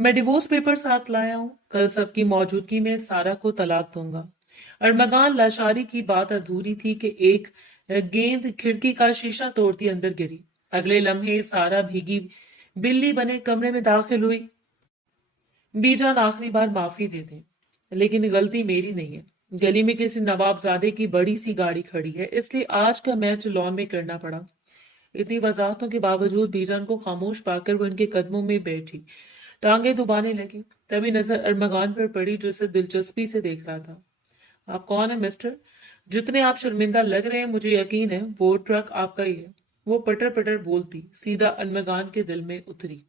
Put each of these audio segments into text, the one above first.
मैं divorce paper साथ लाया हूँ। कल सबकी मौजूदगी में सारा को तलाक दूंगा। अरमगान लाचारी की बात अधूरी थी कि एक गेंद खिड़की का शीशा तोड़ती अंदर गिरी। अगले लम्हे सारा भीगी बिल्ली बने कमरे में दाखिल हुई। बीजान आखिरी बार माफी दे दें, लेकिन गलती मेरी नहीं है। गली में किसी नवाबजादे की बड़ी सी गाड़ी खड़ी है, इसलिए आज का मैच लॉन में करना पड़ा। इतनी वजाहतों के बावजूद बीजान को खामोश पाकर वो उनके कदमों में बैठी टांगे दुबाने लगी। तभी नजर अरमगान पर पड़ी, जो उसे दिलचस्पी से देख रहा था। आप कौन है मिस्टर? जितने आप शर्मिंदा लग रहे हैं, मुझे यकीन है वो ट्रक आपका ही है। वो पटर पटर बोलती सीधा अरमगान के दिल में उतरी।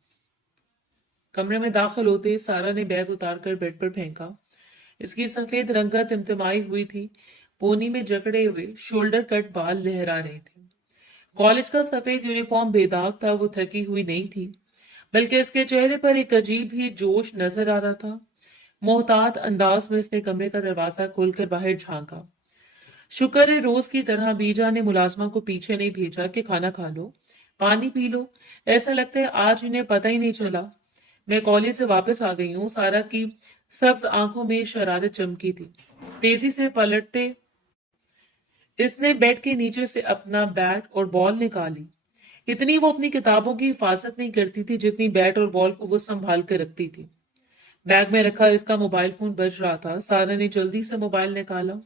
कमरे में दाखिल होते सारा ने बैग उतारकर बेड पर फेंका। इसकी सफेद रंगत टिमटिमाई हुई थी। पोनी में जकड़े हुए शोल्डर कट बाल लहरा रहे थे। कॉलेज का सफेद यूनिफॉर्म बेदाग था। वो थकी हुई नहीं थी, बल्कि इसके चेहरे पर एक अजीब ही जोश नजर आ रहा था। मोहतात अंदाज में इसने कमरे का दरवाजा खोलकर बाहर झांका। शुक्र है रोज की तरह बीजा ने मुलाजमा को पीछे नहीं भेजा कि खाना खा लो, पानी पी लो। ऐसा लगता है आज इन्हें पता ही नहीं चला मैं कॉलेज से वापस आ गई हूँ। सारा की सब्ज आंखों में शरारत चमकी थी। तेजी से पलटते इसने बेड के नीचे से अपना बैट और बॉल निकाली। इतनी वो अपनी किताबों की हिफाजत नहीं करती थी जितनी बैट और बॉल को वो संभाल कर रखती थी। बैग में रखा इसका मोबाइल फोन बज रहा था। सारा ने जल्दी से मोबाइल निकाला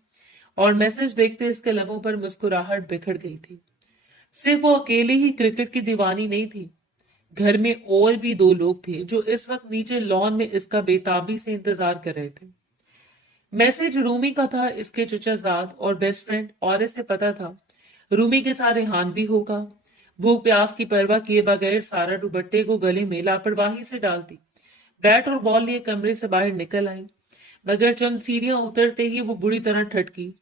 और मैसेज देखते इसके लबों पर मुस्कुराहट बिखर गई थी। सिर्फ वो अकेली ही क्रिकेट की दीवानी नहीं थी। घर में और भी दो लोग थे जो इस वक्त नीचे लॉन में इसका बेताबी से इंतजार कर रहे थे। मैसेज रूमी का था, इसके चचाजाद और बेस्ट फ्रेंड। और इसे पता था रूमी के साथ रेहान भी होगा। भूख प्यास की परवाह किए बगैर सारा दुपट्टे को गले में लापरवाही से डालती बैट और बॉल लिए कमरे से बाहर निकल आई। मगर चंद सीढ़ियां उतरते ही वो बुरी तरह ठटकी।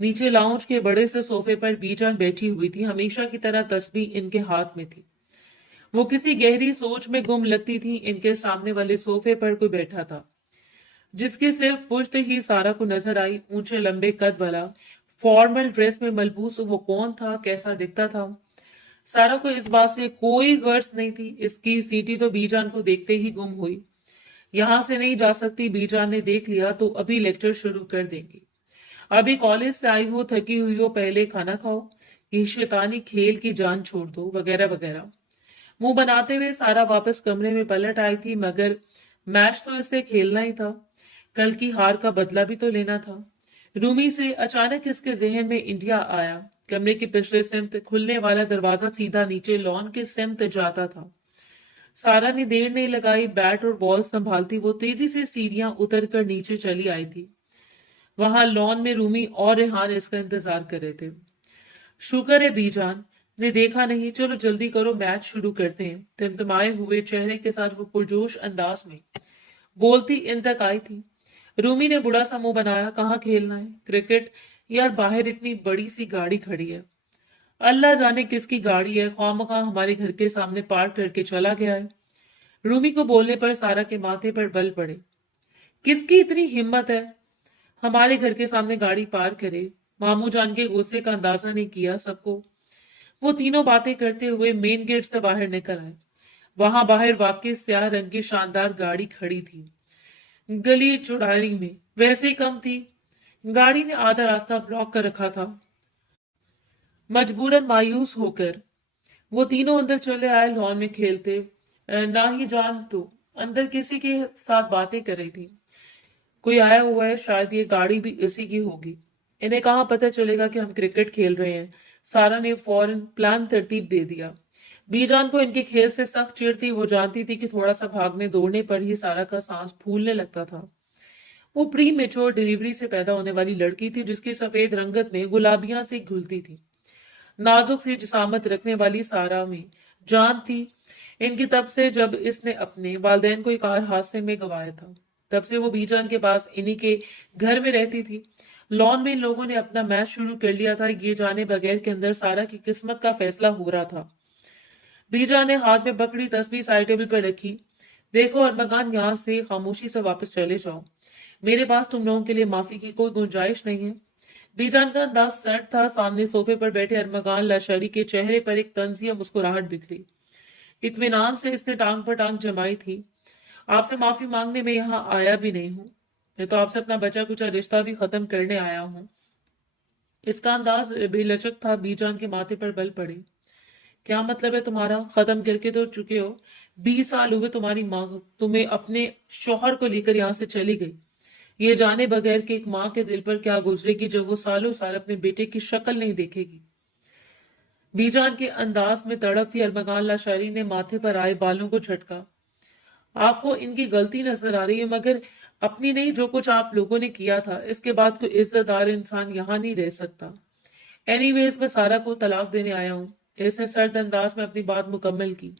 नीचे लाउंज के बड़े से सोफे पर बीजान बैठी हुई थी। हमेशा की तरह तस्बीह इनके हाथ में थी। वो किसी गहरी सोच में गुम लगती थी। इनके सामने वाले सोफे पर कोई बैठा था, जिसकी सिर्फ पुश्त ही सारा को नजर आई। ऊंचे लंबे कद वाला फॉर्मल ड्रेस में मलबूस वो कौन था, कैसा दिखता था? सारा को इस बात से कोई गर्ज नहीं थी। इसकी सीटी तो बीजान को देखते ही गुम हुई। यहां से नहीं जा सकती, बीजान ने देख लिया तो अभी लेक्चर शुरू कर देंगी। अभी कॉलेज से आई हो, थकी हुई हो, पहले खाना खाओ, ये शैतानी खेल की जान छोड़ दो, वगैरह वगैरह। मुंह बनाते हुए सारा वापस कमरे में पलट आई थी। मगर मैच तो इसे खेलना ही था, कल की हार का बदला भी तो लेना था। रूमी से अचानक इसके जहन में इंडिया आया। कमरे की पिछले सिमत खुलने वाला दरवाजा सीधा नीचे लॉन के सिमत जाता था। सारा ने देर नहीं लगाई। बैट और बॉल संभालती वो तेजी से सीढ़ियां उतर कर नीचे चली आई थी। वहां लॉन में रूमी और रेहान इसका इंतजार कर रहे थे। शुक्र है बीजान ने देखा नहीं। चलो जल्दी करो, मैच शुरू करते हैं। टिमटिमाए हुए चेहरे के साथ वो पुरजोश अंदाज में बोलती इन तक आई थी। रूमी ने बुरा सा मुंह बनाया। कहाँ खेलना है? क्रिकेट? यार बाहर इतनी बड़ी सी गाड़ी खड़ी है। अल्लाह जाने किसकी गाड़ी है, ख्वामखा हमारे घर के सामने पार्क करके चला गया है। रूमी को बोलने पर सारा के माथे पर बल पड़े। किसकी इतनी हिम्मत है हमारे घर के सामने गाड़ी पार्क करे? मामू जान के गुस्से का अंदाजा नहीं किया सबको। वो तीनों बातें करते हुए मेन गेट से बाहर निकल आए। वहां बाहर वाकई स्याह रंग की शानदार गाड़ी खड़ी थी। गली चौड़ाई में वैसे ही कम थी। गाड़ी ने आधा रास्ता ब्लॉक कर रखा था। मजबूरन मायूस होकर वो तीनों अंदर चले आए। लॉन में खेलते ना ही जान तो अंदर किसी के साथ बातें कर रही थी। कोई आया हुआ है, शायद ये गाड़ी भी इसी की होगी। इन्हें कहाँ पता चलेगा कि हम क्रिकेट खेल रहे हैं? सारा ने फौरन प्लान तरतीब दे दिया। बीजान को इनके खेल से सख्त चिढ़ थी। वो जानती थी कि थोड़ा सा भागने दौड़ने पर ही सारा का सांस फूलने लगता था। वो प्री मेच्योर डिलीवरी से पैदा होने वाली लड़की थी, जिसकी सफेद रंगत में गुलाबियां सी घुलती थी। नाजुक सी जिसामत रखने वाली सारा में जान थी। इनकी तब से जब इसने अपने वालिदैन को एक कार हादसे में गंवाया था, तब से वो बीजान के पास इन्हीं के घर में रहती थी। लॉन में इन लोगों ने अपना मैच शुरू कर लिया था, ये जाने बगैर के अंदर सारा की किस्मत का फैसला हो रहा था। बीजान ने हाथ में पकड़ी तस्वीर साइड टेबल पर रखी। देखो अरमगान, यहाँ से खामोशी से वापस चले जाओ। मेरे पास तुम लोगों के लिए माफी की कोई गुंजाइश नहीं है। बीजान का अंदाज सर्द था। सामने सोफे पर बैठे अरमगान लाशरी के चेहरे पर एक तंजिया मुस्कुराहट बिखरी। इत्मीनान से इसने टांग पर टांग जमाई थी आपसे माफी मांगने में यहाँ आया भी नहीं हूँ, मैं तो आपसे अपना बचा कुचा रिश्ता भी खत्म करने आया हूँ। इसका अंदाज बेलचक था। बीजान के माथे पर बल पड़े। क्या मतलब है तुम्हारा? खत्म करके तो चुके हो। 20 साल हुए तुम्हारी माँ तुम्हें अपने शौहर को लेकर यहाँ से चली गई, ये जाने बगैर कि एक माँ के दिल पर क्या गुजरेगी जब वो सालों साल अपने बेटे की शक्ल नहीं देखेगी। बीजान के अंदाज में तड़प थी। अरमगान लाशारी ने माथे पर आए बालों को झटका। आपको इनकी गलती नजर आ रही है, मगर अपनी नहीं। जो कुछ आप लोगों ने किया था, इसके बाद कोई इज्जतदार इंसान यहाँ नहीं रह सकता। एनीवेज मैं सारा को तलाक देने आया हूँ। इसने सर्द अंदाज में अपनी बात मुकम्मल की।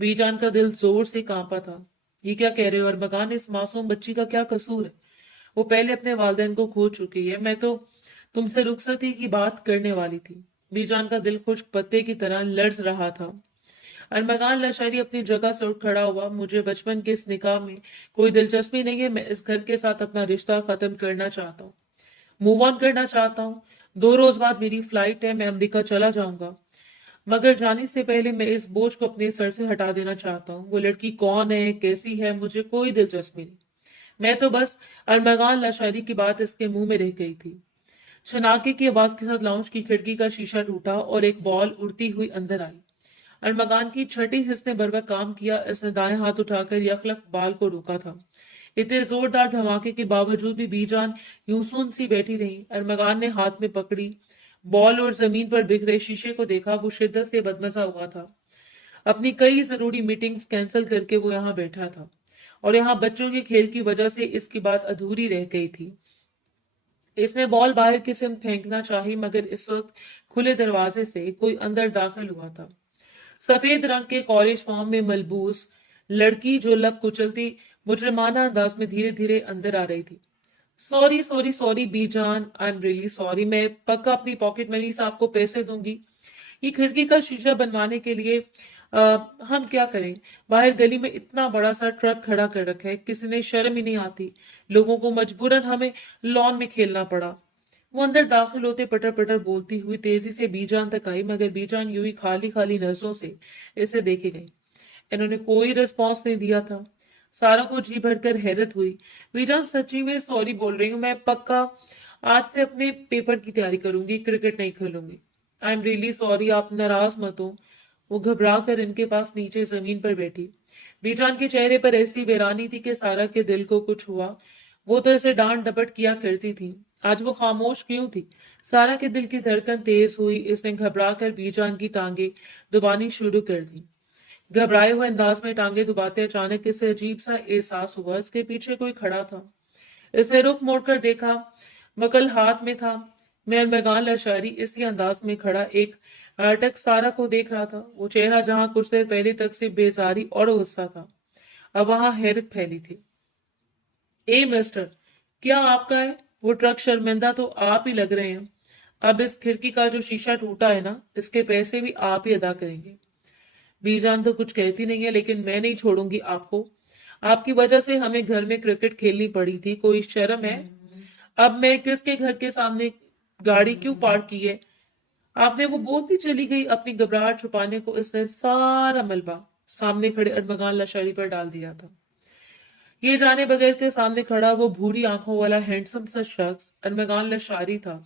बीजान का दिल जोर से कांपा था। ये क्या कह रहे हो अरमगान? इस मासूम बच्ची का क्या कसूर है? वो पहले अपने वालिदैन को खो चुकी है। मैं तो तुमसे रुखसती की बात करने वाली थी। बीजान का दिल खुश्क पत्ते की तरह लर्ज रहा था। अरमगान लाशारी अपनी जगह से उठ खड़ा हुआ। मुझे बचपन के इस निकाह में कोई दिलचस्पी नहीं है। मैं इस घर के साथ अपना रिश्ता खत्म करना चाहता हूँ, मूव ऑन करना चाहता हूँ। 2 रोज बाद मेरी फ्लाइट है, मैं अमेरिका चला जाऊंगा, मगर जाने से पहले मैं इस बोझ को अपने सर से हटा देना चाहता हूँ। वो लड़की कौन है, कैसी है, मुझे कोई दिलचस्पी नहीं। मैं तो बस अरमगान लाशारी की बात इसके मुंह में रह गई थी। शनाके की आवाज के साथ लाउंज की खिड़की का शीशा टूटा और एक बॉल उड़ती हुई अंदर आई। अरमगान की छठी हिस्स ने बर्वक काम किया। इसने दाएं हाथ उठाकर यखलक बाल को रोका था। इतने जोरदार धमाके के बावजूद भी बीजान यूं सुन सी बैठी रही। अरमगान ने हाथ में पकड़ी बॉल और जमीन पर बिक रहे शीशे को देखा। वो शिद्दत से बदमजा हुआ था। अपनी कई जरूरी मीटिंग्स कैंसिल करके वो यहाँ बैठा था, और यहाँ बच्चों के खेल की वजह से इसकी बात अधूरी रह गई थी। इसने बॉल बाहर की सिम फेंकना चाही, मगर इस वक्त खुले दरवाजे से कोई अंदर दाखिल हुआ था। सफेद रंग के कॉलेज फॉर्म में मलबूस लड़की जो लब कुचलती मुजरमाना अंदाज में धीरे धीरे अंदर आ रही थी। सॉरी सॉरी सॉरी बीजान, आई एम रियली सॉरी। मैं पक्का अपनी पॉकेट मनी से आपको पैसे दूंगी। ये खिड़की का शीशा बनवाने के लिए हम क्या करें? बाहर गली में इतना बड़ा सा ट्रक खड़ा कर रखा है, किसी ने शर्म ही नहीं आती। लोगों को मजबूरन हमें लॉन में खेलना पड़ा। वो अंदर दाखिल होते पटर पटर बोलती हुई तेजी से बीजान तक आई, मगर बीजान यूं ही खाली खाली नजरों से इसे देखे गई। इन्होंने कोई रिस्पॉन्स नहीं दिया था। सारा को जी भरकर हैरत हुई। बीजान, सच्ची में सॉरी बोल रही हूँ। मैं पक्का आज से अपने पेपर की तैयारी करूंगी, क्रिकेट नहीं खेलूंगी। आई एम रियली सॉरी, आप नाराज मत हो। वो घबरा कर इनके पास नीचे जमीन पर बैठी। बीजान के चेहरे पर ऐसी वीरानी थी कि सारा के दिल को कुछ हुआ। वो तो ऐसे डांट डपट किया करती थी, आज वो खामोश क्यों थी? सारा के दिल की धड़कन तेज हुई। इसने घबरा कर बीजान की टांगे दबानी शुरू कर दी। घबराए हुए अंदाज में टांगे दुबाते अचानक इसे अजीब सा एहसास हुआ। इसके पीछे कोई खड़ा था। इसने रुख मोड़कर देखा। मकल हाथ में था। मैं मैगान लाशारी इसी अंदाज में खड़ा एक अटक सारा को देख रहा था। वो चेहरा जहां कुछ देर पहले तक से बेजारी और गुस्सा था, अब वहां हैरत फैली थी। ए मिस्टर, क्या आपका है? वो ट्रक शर्मिंदा तो आप ही लग रहे हैं। अब इस खिड़की का जो शीशा टूटा है ना, इसके पैसे भी आप ही अदा करेंगे। बीजान तो कुछ कहती नहीं है, लेकिन मैं नहीं छोड़ूंगी आपको। आपकी वजह से हमें घर में क्रिकेट खेलनी पड़ी थी, कोई शर्म है? अब मैं किसके घर के सामने गाड़ी क्यों पार्क की है? आपने वो बोलती चली गई। अपनी घबराहट छुपाने को इसने सारा मलबा सामने खड़े अरमगान लाशारी पर डाल दिया था। ये जाने बगैर के सामने खड़ा वो भूरी आंखों वाला हैंडसम सा शख्स अरमगान लाशारी था,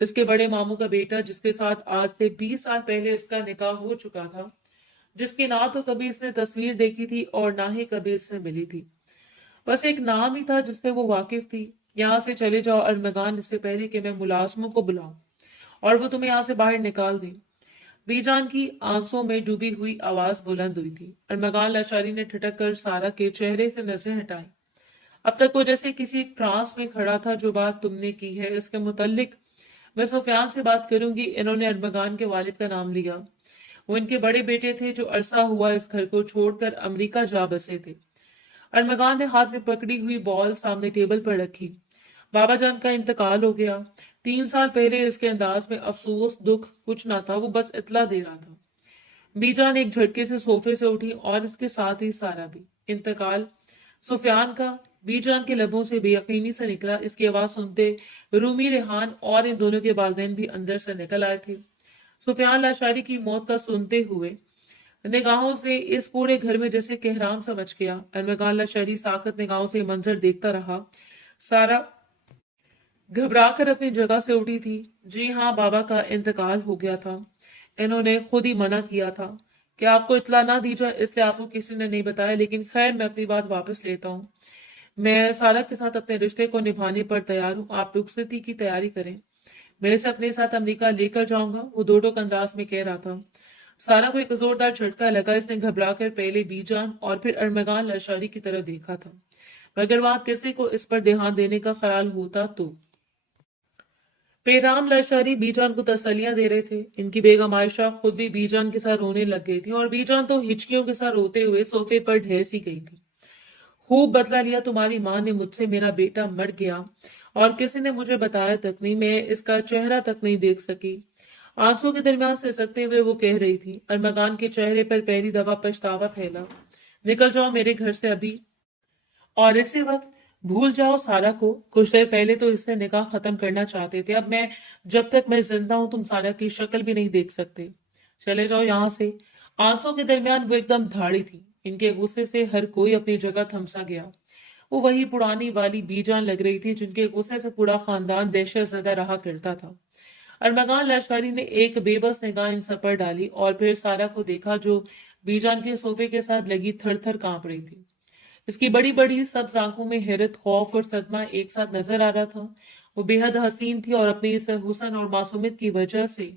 इसके बड़े मामू का बेटा, जिसके साथ आज से 20 साल पहले इसका निकाह हो चुका था, जिसकी ना तो कभी इसने तस्वीर देखी थी और ना ही कभी इससे मिली थी। बस एक नाम ही था जिससे वो वाकिफ थी। यहाँ से चले जाओ अरमगान, इससे पहले कि मैं मुलाजमों को बुलाऊं और वो तुम्हें यहाँ से बाहर निकाल दें। बीजान की आंसुओं में डूबी हुई आवाज बुलंद हुई थी। अरमगान लाचारी ने ठिठक कर सारा के चेहरे से नजरें हटाई। अब तक वो जैसे किसी ट्रांस में खड़ा था। जो बात तुमने की है इसके मुतल्लिक मैं सुफियान से बात करूंगी। इन्होंने अरमगान के वालिद का नाम लिया। वो इनके बड़े बेटे थे जो अरसा हुआ इस घर को छोड़कर अमेरिका जा बसे थे। अरमगान ने हाथ में पकड़ी हुई बॉल सामने टेबल पर रखी। बाबा जान का इंतकाल हो गया 3 साल पहले। इसके अंदाज में अफसोस दुख कुछ ना था, वो बस इतला दे रहा था। बीजान एक झटके से सोफे से उठी और इसके साथ ही सारा भी। इंतकाल सुफियान का? बीजान के लबों से बेयकीनी से निकला। इसकी आवाज सुनते रूमी, रेहान और इन दोनों के वालिदैन भी अंदर से निकल आए थे। सुफियान लाशारी की मौत का सुनते हुए نگاہوں سے اس پورے گھر میں جیسے کہرام سا مچ گیا۔ ارمغان لاشاری ساکت نگاہوں سے یہ منظر دیکھتا رہا۔ سارا گھبرا کر اپنی جگہ سے اٹھی تھی۔ جی ہاں، بابا کا انتقال ہو گیا تھا، انہوں نے خود ہی منع کیا تھا کہ آپ کو اطلاع نہ دی جائے، اس لیے آپ کو کسی نے نہیں بتایا، لیکن خیر میں اپنی بات واپس لیتا ہوں۔ میں سارا کے ساتھ اپنے رشتے کو نبھانے پر تیار ہوں، آپ رخصتی کی تیاری کریں، میں اسے اپنے ساتھ امریکہ لے کر جاؤں گا، وہ دو ٹوک انداز میں کہہ رہا تھا۔ سارا کو ایک زوردار جھٹکا لگا، اس نے گھبرا کر پہلے بی جان اور پھر ارمغان لاشاری کی طرف دیکھا تھا، مگر وہاں کسی کو اس پر دھیان دینے کا خیال ہوتا تو۔ پیرام لاشاری بی جان کو تسلیاں دے رہے تھے، ان کی بیگم عائشہ خود بھی بی جان کے ساتھ رونے لگ گئی تھی، اور بی جان تو ہچکیوں کے ساتھ روتے ہوئے صوفے پر ڈھیر سی گئی تھی۔ خوب بدلہ لیا تمہاری ماں نے مجھ سے، میرا بیٹا مر گیا اور کسی نے مجھے بتایا تک نہیں، میں اس کا چہرہ تک نہیں دیکھ سکی۔ آنسو کے درمیان سے سکتے ہوئے وہ کہہ رہی تھی۔ ارمغان کے چہرے پر پہلی دفعہ پچھتاوا پھیلا۔ نکل جاؤ میرے گھر سے ابھی اور اسی وقت، بھول جاؤ سارا کو، کچھ دیر پہلے تو اس سے نکاح ختم کرنا چاہتے تھے، اب میں جب تک میں زندہ ہوں تم سارا کی شکل بھی نہیں دیکھ سکتے، چلے جاؤ یہاں سے۔ آنسوں کے درمیان وہ ایک دم دھاڑی تھی، ان کے غصے سے ہر کوئی اپنی جگہ تھمسا گیا۔ وہ وہی پرانی والی بی جان لگ رہی تھی جن کے غصے سے پورا خاندان دہشت زدہ رہا کرتا تھا۔ ارمغان لاشاری نے ایک بے بس نگاہ ان سب پر ڈالی اور پھر سارا کو دیکھا جو بی جان کے صوفے کے ساتھ لگی تھر تھر کانپ رہی تھی۔ اس کی بڑی بڑی سبز آنکھوں میں حیرت، خوف اور صدمہ ایک ساتھ نظر آ رہا تھا۔ وہ بے حد حسین تھی اور اپنی اس حسن اور معصومیت کی وجہ سے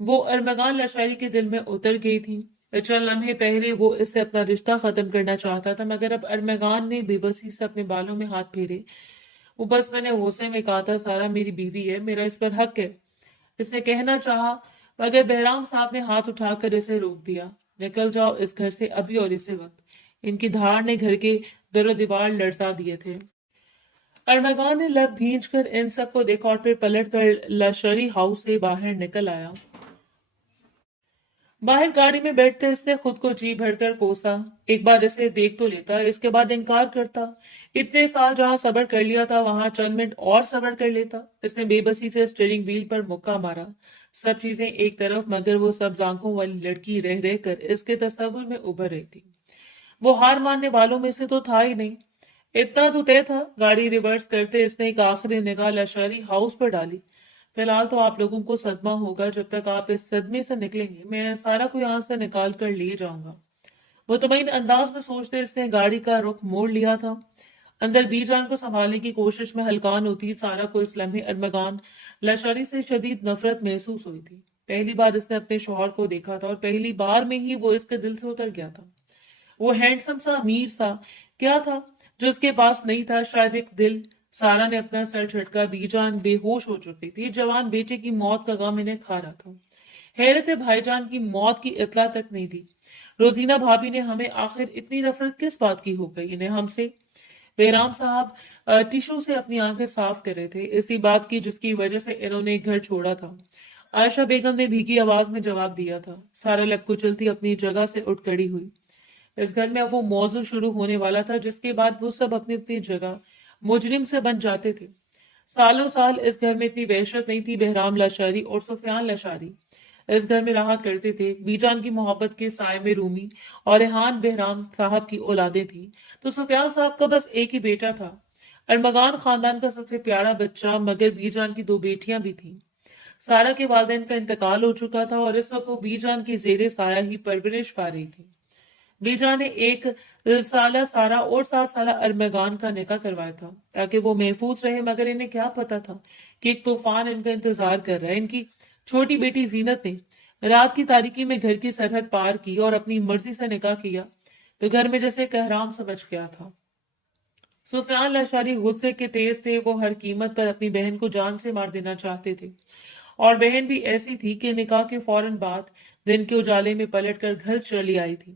وہ ارمغان لاشاری کے دل میں اتر گئی تھی۔ چند لمحے پہلے وہ اس سے اپنا رشتہ ختم کرنا چاہتا تھا، مگر اب ارمغان نے بے بسی سے اپنے بالوں میں ہاتھ پھیرے۔ وہ بس میں نے غصے میں کہا تھا سارا میری بیوی ہے، میرا اس پر حق ہے، اس نے کہنا چاہا، مگر بہرام صاحب نے ہاتھ اٹھا کر اسے روک دیا۔ نکل جاؤ اس گھر سے ابھی اور اسی وقت۔ ان کی دھاڑ نے گھر کے در و دیوار لرزا دیے تھے۔ ارمغان نے لب بھینچ کر ان سب کو دیکھا اور پھر پلٹ کر لاشاری ہاؤس سے باہر نکل آیا۔ باہر گاڑی میں بیٹھتے اس نے خود کو جی بھر کر کوسا، ایک بار اسے دیکھ تو لیتا، اس کے بعد انکار کرتا۔ اتنے سال جہاں صبر کر لیا تھا وہاں چند منٹ اور صبر کر لیتا۔ اس نے بے بسی سے اسٹیئرنگ وہیل پر مکہ مارا۔ سب چیزیں ایک طرف، مگر وہ سبز آنکھوں والی لڑکی رہ رہ کر اس کے تصور میں ابھر رہی تھی۔ وہ ہار ماننے والوں میں سے تو تھا ہی نہیں، اتنا تو طے تھا۔ گاڑی ریورس کرتے اس نے ایک آخری نگاہ لاشاری ہاؤس پر ڈالی۔ فی الحال تو آپ لوگوں کو صدمہ ہوگا، جب تک آپ اس صدمے سے نکلیں گے میں سارا کو یہاں سے نکال کر لے جاؤں گا۔ مطمئن انداز میں سوچتے اس نے گاڑی کا رخ موڑ لیا تھا۔ اندر بی جان کو سنبھالنے کی کوشش میں ہلکان ہوتی سارا کو اس لمحے ارمغان لاشاری سے شدید نفرت محسوس ہوئی تھی۔ پہلی بار اس نے اپنے شوہر کو دیکھا تھا اور پہلی بار میں ہی وہ اس کے دل سے اتر گیا تھا۔ وہ ہینڈسم سا، امیر سا کیا تھا جو اس کے پاس نہیں تھا؟ شاید ایک دل۔ سارا نے اپنا سر جھٹکا، بی جان بے ہوش ہو چکی تھی، جوان بیٹے کی موت کا غم انہیں کھا رہا تھا۔ حیرت ہے بھائی جان کی موت کی اطلاع تک نہیں دی۔ روزینہ بھابی نے ہمیں آخر اتنی نفرت کس بات کی ہو گئی انہیں ہم سے؟ بہرام صاحب ٹیشو سے اپنی آنکھیں صاف کر رہے تھے، اسی بات کی جس کی وجہ سے انہوں نے گھر چھوڑا تھا۔ عائشہ بیگم نے بھیگی آواز میں جواب دیا تھا۔ سارا لب کچلتی اپنی جگہ سے اٹھ کھڑی ہوئی۔ اس گھر میں اب وہ موضوع شروع ہونے والا تھا جس کے بعد وہ سب اپنی اپنی جگہ مجرم سے بن جاتے تھے۔ سالوں سال اس گھر میں اتنی وحشت نہیں تھی۔ بہرام لاشاری اور سفیان لاشاری اس گھر میں رہا کرتے تھے۔ بی جان کی محبت کے سائے میں رومی اور ریحان بہرام صاحب کی اولادیں تھیں، تو سفیان صاحب کا بس ایک ہی بیٹا تھا، ارمغان خاندان کا سب سے پیارا بچہ، مگر بی جان کی دو بیٹیاں بھی تھیں۔ سارا کے والدین کا انتقال ہو چکا تھا اور اس وقت وہ بی جان کی زیر سایہ ہی پرورش پا رہی تھی۔ بی جان نے 1 سالہ سارا اور 7 سالہ ارمغان کا نکاح کروایا تھا تاکہ وہ محفوظ رہے، مگر انہیں کیا پتا تھا کہ ایک طوفان ان کا انتظار کر رہا ہے۔ ان کی چھوٹی بیٹی زینت نے رات کی تاریکی میں گھر کی سرحد پار کی اور اپنی مرضی سے نکاح کیا تو گھر میں جیسے کہرام سمجھ گیا تھا۔ سفیان لاشاری غصے کے تیز تھے، وہ ہر قیمت پر اپنی بہن کو جان سے مار دینا چاہتے تھے، اور بہن بھی ایسی تھی کہ نکاح کے فوراً بعد دن کے اجالے میں پلٹ کر گھر چلی آئی تھی۔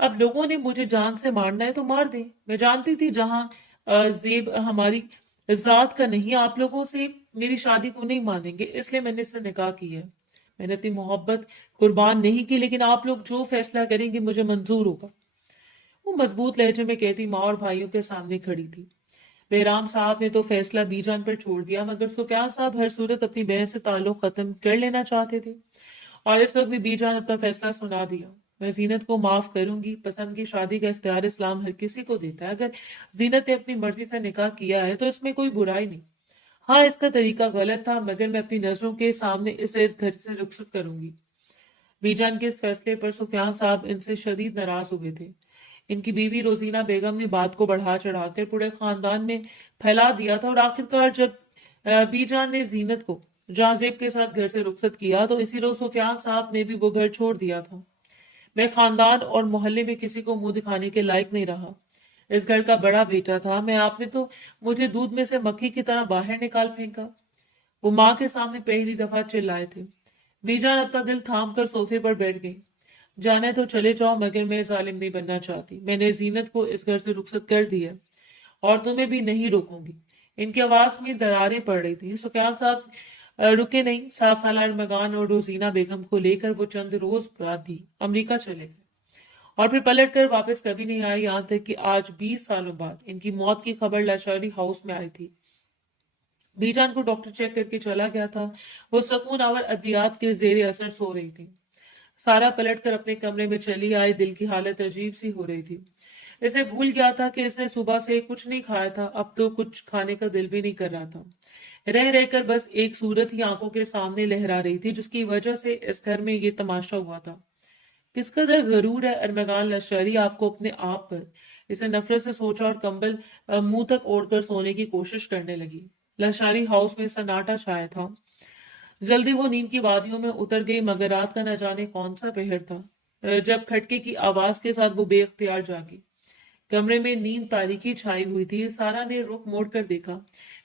اب لوگوں نے مجھے جان سے مارنا ہے تو مار دیں، میں جانتی تھی جہاں زیب ہماری ذات کا نہیں، آپ لوگوں سے میری شادی کو نہیں مانیں گے، اس لیے میں نے اس سے نکاح کی ہے۔ میں نے اپنی محبت قربان نہیں کی، لیکن آپ لوگ جو فیصلہ کریں گے مجھے منظور ہوگا۔ وہ مضبوط لہجے میں کہتی ماں اور بھائیوں کے سامنے کھڑی تھی۔ بہرام صاحب نے تو فیصلہ بی جان پر چھوڑ دیا، مگر سفیان صاحب ہر صورت اپنی بہن سے تعلق ختم کر لینا چاہتے تھے، اور इस वक्त भी बीजान अपना फैसला सुना दिया। मैं जीनत को माफ करूंगी। पसंद की शादी का इख्तियार इस्लाम हर किसी को देता है। अगर जीनत ने अपनी मर्जी से निकाह किया है तो इसमें कोई बुराई नहीं। हाँ, इसका तरीका गलत था, मगर मैं अपनी नजरों के सामने इसे इस घर से रुखसत करूंगी। बीजान के इस फैसले पर सुफियान साहब इनसे शदीद नाराज हुए थे। इनकी बीवी रोजीना बेगम ने बात को बढ़ा चढ़ाकर पूरे खानदान में फैला दिया था, और आखिरकार जब बीजान ने जीनत को जाजेब के साथ घर से रुखसत किया तो इसी रोज सुफियान साहब ने भी वो घर छोड़ दिया था। मैं खानदान और मोहल्ले में किसी को मुंह दिखाने के लायक नहीं रहा। इस घर का बड़ा बेटा था मैं, आपने तो मुझे दूध में से मक्खी की तरह बाहर निकाल फेंका। वो माँ के सामने पहली दफा चिल्लाए थे। बीजान अपना दिल थाम कर सोफे पर बैठ गई। जाने तो चले जाओ, मगर मैं जालिम नहीं बनना चाहती। मैंने जीनत को इस घर से रुखसत कर दिया और तुम्हें भी नहीं रोकूंगी। इनकी आवाज में दरारें पड़ रही थी। सुफियान साहब रुके नहीं। 7 साल अरमगान और रोजीना बेगम को लेकर वो चंद रोज बाद भी अमेरिका चले गए और फिर पलट कर वापस कभी नहीं आए, यहाँ तक कि आज 20 सालों बाद इनकी मौत की खबर लाशारी हाउस में आई थी। बीजान को डॉक्टर चेक करके चला गया था। वो सकून आवर अद्वियात के जेर असर सो रही थी। सारा पलट कर अपने कमरे में चली आई। दिल की हालत अजीब सी हो रही थी। इसे भूल गया था कि इसने सुबह से कुछ नहीं खाया था। अब तो कुछ खाने का दिल भी नहीं कर रहा था। रह रहकर बस एक सूरत ही आंखों के सामने लहरा रही थी, जिसकी वजह से इस घर में ये तमाशा हुआ था। किस कदर गरूर है अरमगान लश्करी आपको अपने आप पर। इसे नफरत से सोचा और कंबल मुंह तक ओढ़कर सोने की कोशिश करने लगी। लश्करी हाउस में सन्नाटा छाया था। जल्दी वो नींद की वादियों में उतर गई, मगर रात का न जाने कौन सा पहर था जब खटके की आवाज के साथ वो बेख्तियार जागी। कमरे में नींद तारीकी छाई हुई थी। सारा ने रुख मोड़ कर देखा।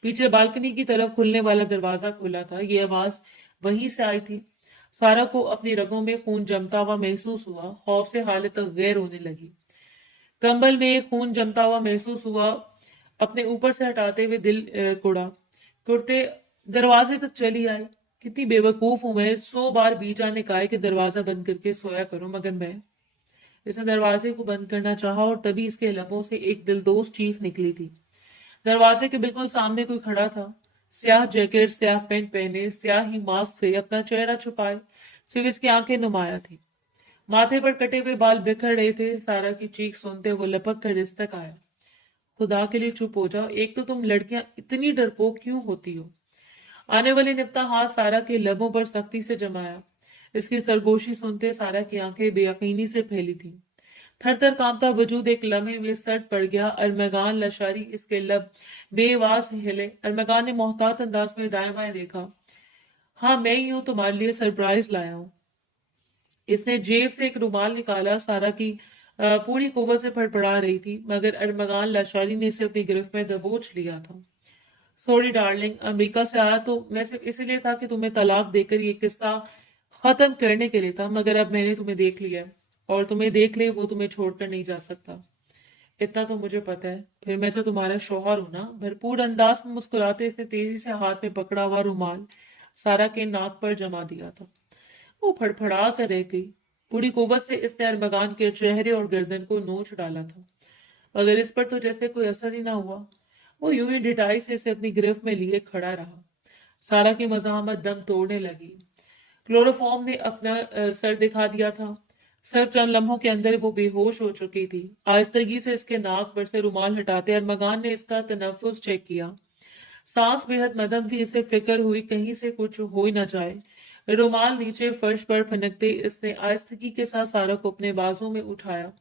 पीछे बालकनी की तरफ खुलने वाला दरवाजा खुला था। ये आवाज वहीं से आई थी। सारा को अपनी रगों में खून जमता हुआ महसूस हुआ। खौफ से हालत गैर होने लगी। कंबल में खून जमता हुआ महसूस हुआ। अपने ऊपर से हटाते हुए दिल कुड़ा। कुर्ते दरवाजे तक चली आई। कितनी बेवकूफ हूं मैं। 100 बार बीजा ने कहा कि दरवाजा बंद करके सोया करो, मगर मैं। इसने दरवाजे को बंद करना चाहा और तभी इसके लबों से एक दिलदोज चीख निकली थी। दरवाजे के बिल्कुल सामने कोई खड़ा था। स्याह जैकेट, स्याह पैंट पहने, स्याह ही मास्क से अपना चेहरा छुपाए सिर्फ इसकी आंखें नुमाया थी। माथे पर कटे हुए बाल बिखर रहे थे। सारा की चीख सुनते वो लपक कर इस तक आया। खुदा के लिए चुप हो जाओ। एक तो तुम लड़कियां इतनी डरपोक क्यों होती हो। आने वाले ने अपना हाथ सारा के लबों पर सख्ती से जमाया। इसकी सरगोशी सुनते सारा की आंखें बेयकीनी से फैली थी। थर थर कांपता वजूद एक लम्हे में सट पड़ गया। अरमगान लशारी इसके लब बेवास हिले। अरमगान ने मोहतात अंदाज में दाएं बाएं देखा। हाँ, मैं ही हूं, तुम्हारे लिए सरप्राइज लाया हूं। इसने जेब से एक रुमाल निकाला। सारा की पूरी कुव्वत से फड़फड़ा रही थी, मगर अरमगान लाशारी ने इसे अपनी गिरफ्त में दबोच लिया था। सॉरी डार्लिंग, अमेरिका से आया तो मैं सिर्फ इसलिए था कि तुम्हें तलाक देकर ये किस्सा खत्म करने के लिए था, मगर अब मैंने तुम्हें देख लिया है, और तुम्हें देख ले वो तुम्हें छोड़कर नहीं जा सकता। इतना तो मुझे पता है। फिर मैं तो तुम्हारा शौहर हूं ना। भरपूर अंदाज में मुस्कुराते इसने तेजी से हाथ में पकड़ा हुआ रुमाल सारा के नाक पर जमा दिया था। वो फड़फड़ा कर रह गई। पूरी कुव्वत से इसने अरमगान के चेहरे और गर्दन को नोच डाला था, मगर इस पर तो जैसे कोई असर ही ना हुआ। वो यूं ही ढिठाई से इसे अपनी गिरफ्त में लिए खड़ा रहा। सारा की मज़ाहमत दम तोड़ने लगी। क्लोरोफॉर्म ने अपना सर दिखा दिया था। सिर्फ चंद लम्हों के अंदर वो बेहोश हो चुकी थी। आहिस्तगी से इसके नाक पर से रुमाल हटाते अरमगान ने इसका तनफ्फुस चेक किया। सांस बेहद मदम थी। इसे फिक्र हुई कहीं से कुछ हो ही ना जाए। रुमाल नीचे फर्श पर फनकते इसने आहिस्तगी के साथ सारा को अपने बाजू में उठाया।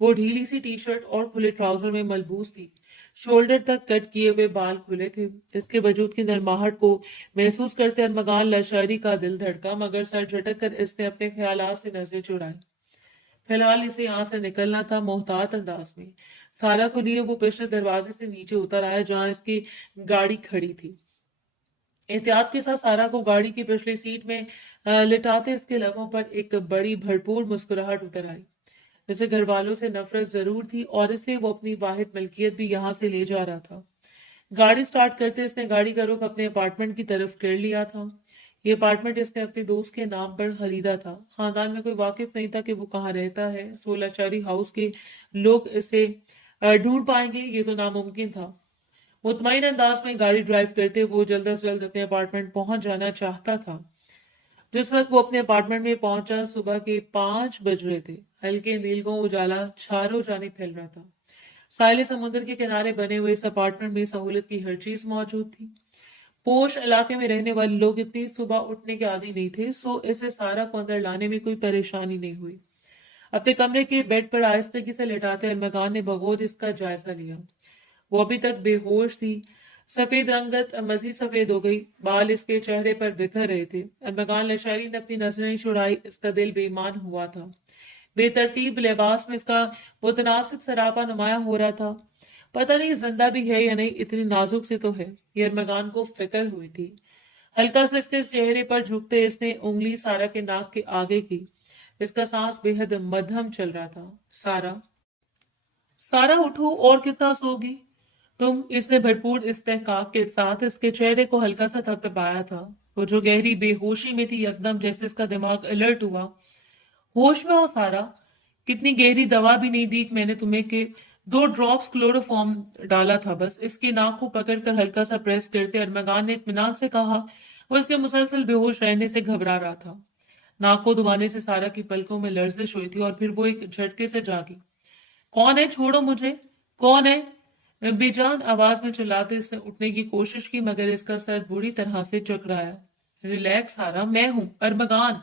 वो ढीली सी टी शर्ट और खुले ट्राउजर में मलबूस थी। शोल्डर तक कट किए हुए बाल खुले थे। इसके वजूद की नरमाहट को महसूस करते अरमगान लशारी का दिल धड़का, मगर सर झटक कर इसने अपने ख्यालात से नजर चुराई। फिलहाल इसे यहाँ से निकलना था। मोहतात अंदाज में सारा को लिए वो पिछले दरवाजे से नीचे उतर आया जहां इसकी गाड़ी खड़ी थी। एहतियात के साथ सारा को गाड़ी की पिछली सीट में लिटाते इसके लबों पर एक बड़ी भरपूर मुस्कुराहट उतर आई। जैसे घर वालों से नफरत जरूर थी और इसलिए वो अपनी वाहिद मलकियत भी यहाँ से ले जा रहा था। गाड़ी स्टार्ट करते इसने गाड़ी का रुख अपने अपार्टमेंट की तरफ कर लिया था। ये अपार्टमेंट इसने अपने दोस्त के नाम पर खरीदा था। खानदान में कोई वाकिफ नहीं था कि वो कहाँ रहता है। 16 हाउस के लोग इसे ढूंढ पाएंगे ये तो नामुमकिन था। मुतमईन अंदाज में गाड़ी ड्राइव करते वो जल्द से जल्द अपने अपार्टमेंट पहुंच जाना चाहता था। जिस वक्त वो अपने अपार्टमेंट में पहुंचा सुबह के 5 बज रहे थे। हल्के नीलगों उजाला चारों जानिब फैल रहा था। साहिल समुद्र के किनारे बने हुए इस अपार्टमेंट में सहूलत की हर चीज मौजूद थी। पोश इलाके में रहने वाले लोग इतनी सुबह उठने के आदी नहीं थे, सो इसे सारा को अंदर लाने में कोई परेशानी नहीं हुई। अपने कमरे के बेड पर आहिस्तगी से लेटाते अरमगान ने बगौर इसका जायजा लिया। वो अभी तक बेहोश थी। सफेद रंगत मजीद सफेद हो गई, बाल इसके चेहरे पर बिखर रहे थे। अरमगान लशारी ने अपनी नजरें छुड़ाई, इसका दिल बेईमान हुआ था। बेतरतीब लिबास में इसका मुतनासिब सरापा नुमाया हो रहा था। पता नहीं जिंदा भी है या नहीं, इतनी नाजुक सी तो है, ये अरमगान को फिक्र हुई थी। हल्का से इसके चेहरे पर झुकते इसने उंगली सारा के नाक के आगे की। इसका सांस बेहद मध्यम चल रहा था। सारा, सारा उठो, और कितना सोगी तुम? इसने भरपूर इस्तेहकाक के साथ इसके चेहरे को हल्का सा थपथपाया था। वो जो गहरी बेहोशी में थी, यकदम जैसे इसका दिमाग अलर्ट हुआ। होश में हो सारा? कितनी गहरी दवा भी नहीं दी मैंने तुम्हें कि 2 ड्रॉप्स क्लोरोफॉर्म डाला था बस। इसकी नाक को पकड़कर हल्का सा प्रेस करते अरमगान ने इत्मीनान से कहा। वो इसके मुसलसल बेहोश रहने से घबरा रहा था। नाक को दबाने से सारा की पलकों में लर्जिश हुई थी और फिर वो एक झटके से जागी। कौन है? छोड़ो मुझे। कौन है? बेजान आवाज में चिल्लाते इसने उठने की कोशिश की, मगर इसका सर बुरी तरह से चकराया। रिलैक्स सारा, मैं हूं अरमगान।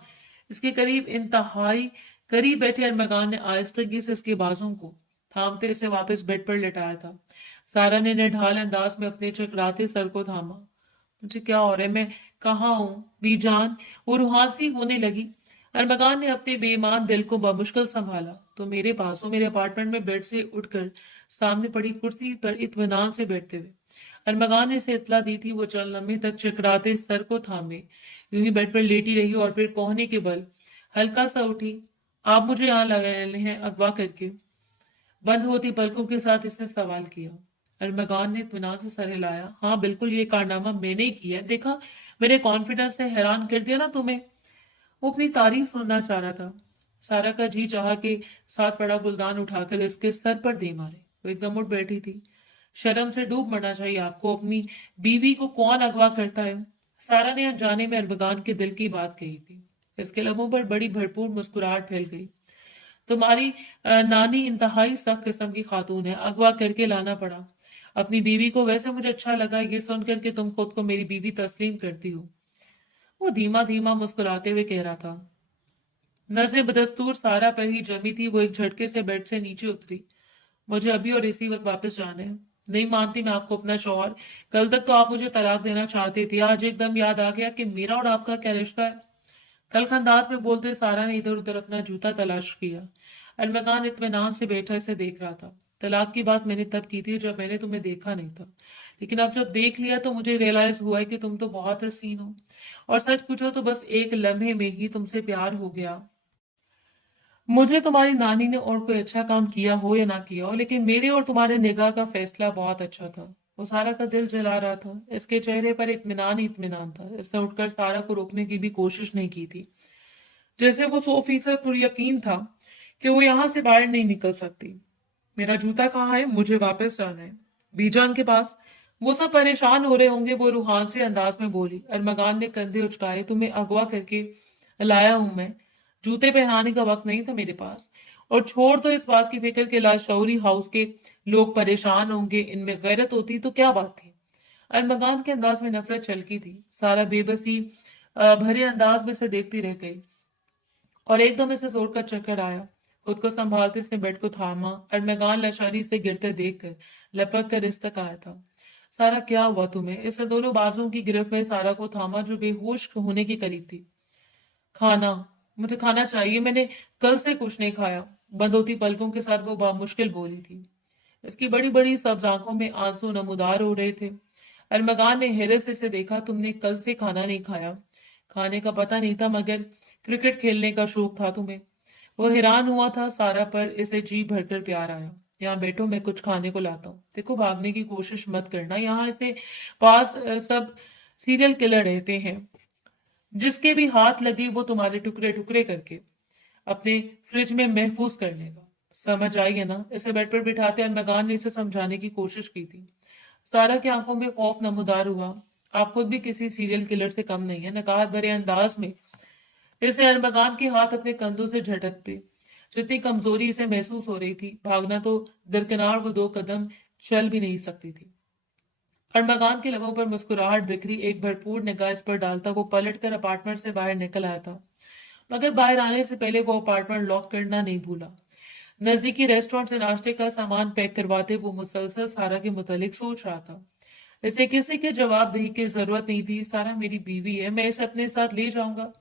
इसके करीब, इंतहाई करीब बैठे अरमगान ने आहिस्तगी से इसके बाजों को थामते इसे वापस बेड पर लेटाया था। सारा ने निढाल अंदाज में अपने चकराते सर को थामा। मुझे क्या हो रहा है? मैं कहाँ हूं? बीजान, वो रूहासी होने लगी। अरमगान ने अपने बेईमान दिल को बमुश्किल संभाला तो मेरे पास हो, मेरे अपार्टमेंट में बेड से उठकर सामने पड़ी कुर्सी पर इत्मीनान से बैठते हुए अरमगान ने इसे इतला दी थी। वो चंद लम्हे तक चकराते सर को थामे यूं ही बेड पर लेटी रही और फिर कोहने के बल हल्का सा उठी। आप मुझे यहाँ लगाए हैं अगवा करके? बंद होती पलकों के साथ इसने सवाल किया। अरमगान ने इत्मीनान से सर हिलाया। हाँ बिल्कुल, ये कारनामा मैंने ही किया है। देखा, मेरे कॉन्फिडेंस से हैरान कर दिया ना तुम्हें? वो अपनी तारीफ सुनना चाह रहा था। सारा का जी चाहा कि साथ पड़ा गुलदान उठाकर इसके सर पर दे मारे। वो एकदम उठ बैठी थी। शर्म से डूब मरना चाहिए आपको। अपनी बीवी को कौन अगवा करता है? सारा ने अनजाने में अरमगान के दिल की बात कही थी। इसके लबों पर बड़ी भरपूर मुस्कुराहट फैल गई। तुम्हारी नानी इंतहाई सख्त किस्म की खातून है, अगवा करके लाना पड़ा अपनी बीवी को। वैसे मुझे अच्छा लगा ये सुनकर कि तुम खुद को मेरी बीवी तस्लीम करती हो। वो धीमा धीमा मुस्कुराते हुए कह रहा था। नजरें बदस्तूर सारा पर ही जमी थी। वो एक झटके से बेड से नीचे उतरी। मुझे अभी और इसी वक्त वापस जाना है। नहीं मानती मैं आपको अपना शौहर। कल तक तो आप मुझे तलाक देना चाहते थे, आज एकदम याद आ गया कि मेरा और आपका क्या रिश्ता है। तल्ख अंदाज में बोलते सारा ने इधर उधर अपना जूता तलाश किया। अरमगान इत्मीनान से बैठा इसे देख रहा था। तलाक की बात मैंने तब की थी जब मैंने तुम्हें देखा नहीं था, लेकिन अब जब देख लिया तो मुझे रियलाइज हुआ है कि तुम तो बहुत हसीन हो, और सच पूछो तो बस एक लम्हे में ही तुमसे प्यार हो गया। मुझे तुम्हारी नानी ने और कोई अच्छा काम किया हो या ना किया हो, लेकिन मेरे और तुम्हारे निगाह का फैसला बहुत अच्छा था। वो सारा का दिल जला रहा था। इसके चेहरे पर इत्मीनान ही इत्मीनान था। इसने उठकर सारा को रोकने की भी कोशिश नहीं की थी, जैसे वो 100% पर यकीन था कि वो यहां से बाहर नहीं निकल सकती। मेरा जूता कहाँ है? मुझे वापस जाना है बीजान के पास। वो सब परेशान हो रहे होंगे, वो रूहान से अंदाज में बोली। अरमगान ने कंधे उचकाए। तुम्हें अगवा करके लाया हूं मैं। जूते पहनाने का वक्त नहीं था मेरे पास। और छोड़ तो इस बात की फिक्र के लाशौरी हाउस के लोग परेशान होंगे, इनमें गैरत होती तो क्या बात थी। अरमगान के अंदाज में नफरत चलकी थी। सारा बेबसी भरे अंदाज में से देखती रह गई और एकदम इसे जोर का चक्कर आया। खुद को संभालते इसने बेड को थामा। अरमगान लशारी से गिरते देखकर लपक कर इस तक आया था। सारा, क्या हुआ तुम्हें? इसने दोनों बाजुओं की गिरफ्त में सारा को थामा जो बेहोश होने के करीब थी। खाना, मुझे खाना चाहिए, मैंने कल से कुछ नहीं खाया। बंद होती पलकों के साथ वो बामुश्किल बोली थी। इसकी बड़ी बड़ी सब्ज आंखों में आंसू नमूदार हो रहे थे। अरमगान ने हैरत से इसे देखा। तुमने कल से खाना नहीं खाया? खाने का पता नहीं था, मगर क्रिकेट खेलने का शौक था तुम्हें। वो हैरान हुआ था सारा पर। इसे जी भरकर प्यार आया। यहाँ बैठो, मैं कुछ खाने को लाता हूँ। देखो, भागने की कोशिश मत करना। यहाँ ऐसे पास सब सीरियल किलर रहते हैं, जिसके भी हाथ लगे वो तुम्हारे टुकड़े टुकड़े करके अपने फ्रिज में महफूज कर लेगा। समझ आई है ना? इसे बेड पर बिठाते अरमगान ने इसे समझाने की कोशिश की थी। सारा की आंखों में खौफ नमूदार हुआ। आप खुद भी किसी सीरियल किलर से कम नहीं है। नकाहत भरे अंदाज में इसने अरमगान के हाथ अपने कंधों से झटकते, जितनी कमजोरी इसे महसूस हो रही थी, भागना तो दरकिनार वो 2 कदम चल भी नहीं सकती थी। अरमगान के लबों पर मुस्कुराहट बिखरी, एक भरपूर निगाह इस पर डालता वो पलट कर अपार्टमेंट से बाहर निकल आया था, मगर बाहर आने से पहले वो अपार्टमेंट लॉक करना नहीं भूला। नजदीकी रेस्टोरेंट से नाश्ते का सामान पैक करवाते वो मुसलसल सारा के मुतालिक सोच रहा था। इसे किसी के जवाब देने की जरूरत नहीं थी। सारा मेरी बीवी है, मैं इसे अपने साथ ले जाऊंगा।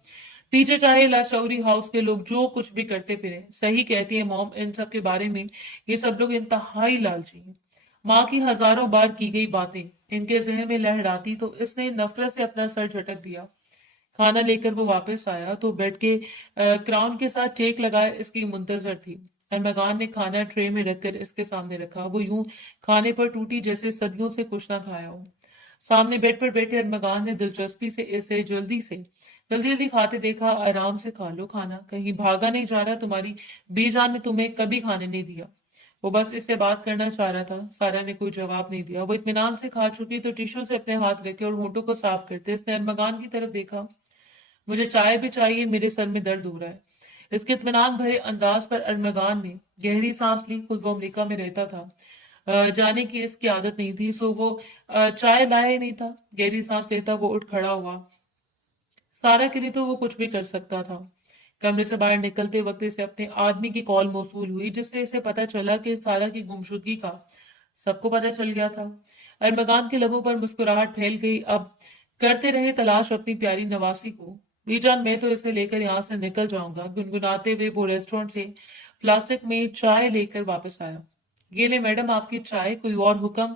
पीछे चाहे लाशौरी हाउस के लोग जो कुछ भी करते फिरे। सही कहती है मॉम, इन सब के बारे में ये सब लोग इंतहाई लालची हैं। माँ की हजारों बार की गई बातें इनके जहन में लहराती तो इसने नफरत से अपना सर झटक दिया। खाना लेकर वो वापस आया तो बेड के क्राउन के साथ टेक लगाए इसकी मुंतजर थी। अरमगान ने खाना ट्रे में रखकर इसके सामने रखा। वो यूं खाने पर टूटी जैसे सदियों से कुछ ना खाया हो। सामने बेड पर बैठे अरमगान ने दिलचस्पी से इसे जल्दी जल्दी खाते देखा। आराम से खा लो खाना, कहीं भागा नहीं जा रहा। तुम्हारी बीजान ने तुम्हें कभी खाने नहीं दिया। वो बस इससे बात करना चाह रहा था। सारा ने कोई जवाब नहीं दिया। वो इत्मीनान से खा चुकी तो टिश्यू से अपने हाथ रखे और होंठों को साफ करते इसने अरमगान की तरफ देखा। मुझे चाय भी चाहिए, मेरे सर में दर्द हो रहा है। इसके इत्मीनान भरे अंदाज पर अरमगान ने गहरी सांस ली। खुद वो अमेरिका में रहता था, जाने की इसकी आदत नहीं थी, सो वो चाय लाया ही नहीं था। गहरी सांस लेता वो उठ खड़ा हुआ। सारा के लिए तो वो कुछ भी कर सकता था। कमरे से बाहर निकलते वक्त इसे अपने आदमी की कॉल मौसूल हुई, जिससे इसे पता चला कि सारा की गुमशुदगी का सबको पता चल गया था। अरमगान के लबों पर मुस्कुराहट फैल गई। अब करते रहे तलाश अपनी प्यारी नवासी को। बीजान, मैं तो इसे लेकर यहाँ से निकल जाऊंगा। गुनगुनाते हुए वो रेस्टोरेंट से फ्लास्क में चाय लेकर वापस आया। ये ले मैडम आपकी चाय, कोई और हुक्म?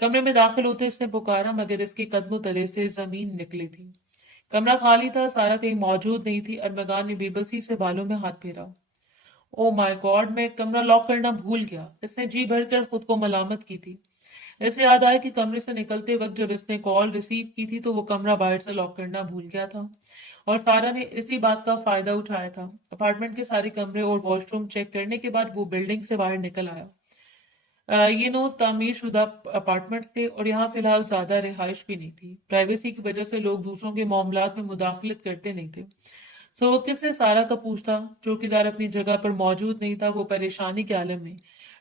कमरे में दाखिल होते इसने पुकारा, मगर इसके कदमों तले से जमीन निकली थी। कमरा खाली था, सारा कहीं मौजूद नहीं थी। अरमगान ने बेबसी से बालों में हाथ फेरा। ओ माय गॉड, मैं कमरा लॉक करना भूल गया। इसने जी भरकर खुद को मलामत की थी। ऐसे याद आया कि कमरे से निकलते वक्त जब इसने कॉल रिसीव की थी तो वो कमरा बाहर से लॉक करना भूल गया था, और सारा ने इसी बात का फायदा उठाया था। अपार्टमेंट के सारे कमरे और वॉशरूम चेक करने के बाद वो बिल्डिंग से बाहर निकल आया। ये नो तामीर शुदा अपार्टमेंट्स थे और यहाँ फिलहाल ज्यादा रिहाइश भी नहीं थी। प्राइवेसी की वजह से लोग दूसरों के मामलात में मुदाखलत करते नहीं थे। सो वो किससे सारा का पूछता? चौकीदार अपनी जगह पर मौजूद नहीं था। वो परेशानी के आलम में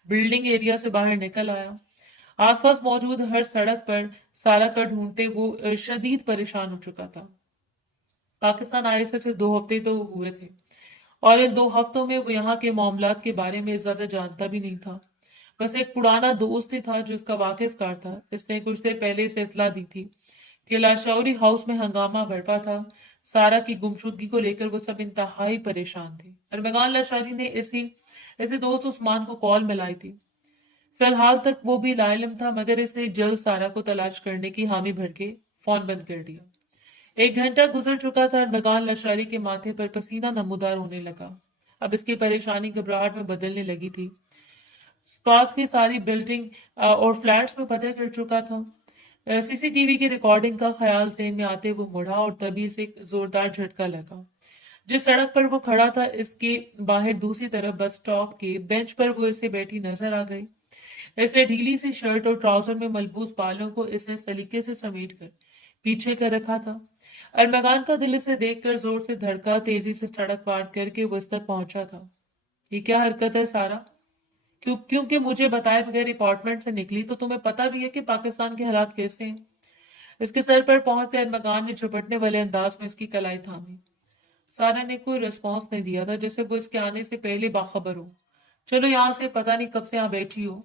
बिल्डिंग एरिया से बाहर निकल आया। आसपास मौजूद हर सड़क पर सारा का ढूंढते वो शदीद परेशान हो चुका था। पाकिस्तान आए से सिर्फ 2 हफ्ते तो हुए थे, और इन 2 हफ्तों में वो यहाँ के मामलात के बारे में ज्यादा जानता भी नहीं था। बस एक पुराना दोस्त ही था जो इसका वाकिफकार था। इसने कुछ देर पहले इसे इतला दी थी कि लाशौरी हाउस में हंगामा बरपा था। सारा की गुमशुदगी को लेकर वो सब इंतहाई परेशान थे। अरमगान लाशारी ने इसी ऐसे दोस्त उस्मान को कॉल मिलाई थी। फिलहाल तक वो भी लाइलम था, मगर इसने जल्द सारा को तलाश करने की हामी भर के फोन बंद कर दिया। 1 घंटा गुजर चुका था। अरमगान लाशारी के माथे पर पसीना नमूदार होने लगा। अब इसकी परेशानी घबराहट में बदलने लगी थी। पास की सारी बिल्डिंग और फ्लैट्स में पता कर चुका था। सीसीटीवी की रिकॉर्डिंग का ख्याल ज़हन में आते वो मुड़ा और तभी से एक जोरदार झटका लगा। जिस सड़क पर वो खड़ा था इसके बाहर दूसरी तरफ बस स्टॉप के बेंच पर वो इसे बैठी नजर आ गई। ऐसे ढीली सी शर्ट और ट्राउजर में मलबूस बालों को इसने सलीके से समेट कर पीछे कर रखा था। अरमगान का दिल इसे देखकर जोर से धड़का। तेजी से सड़क पार करके वो इस तक पहुंचा था। ये क्या हरकत है सारा? क्योंकि मुझे बताए बगैर अपार्टमेंट से निकली, तो तुम्हें पता भी है कि पाकिस्तान के हालात कैसे हैं। इसके सर पर पहुंचकर अरमगान ने झपटने वाले अंदाज में इसकी कलाई थामी। सारा ने कोई रिस्पॉन्स नहीं दिया था, जैसे वो इसके आने से पहले बाखबर हो। चलो यहाँ से, पता नहीं कब से यहाँ बैठी हो।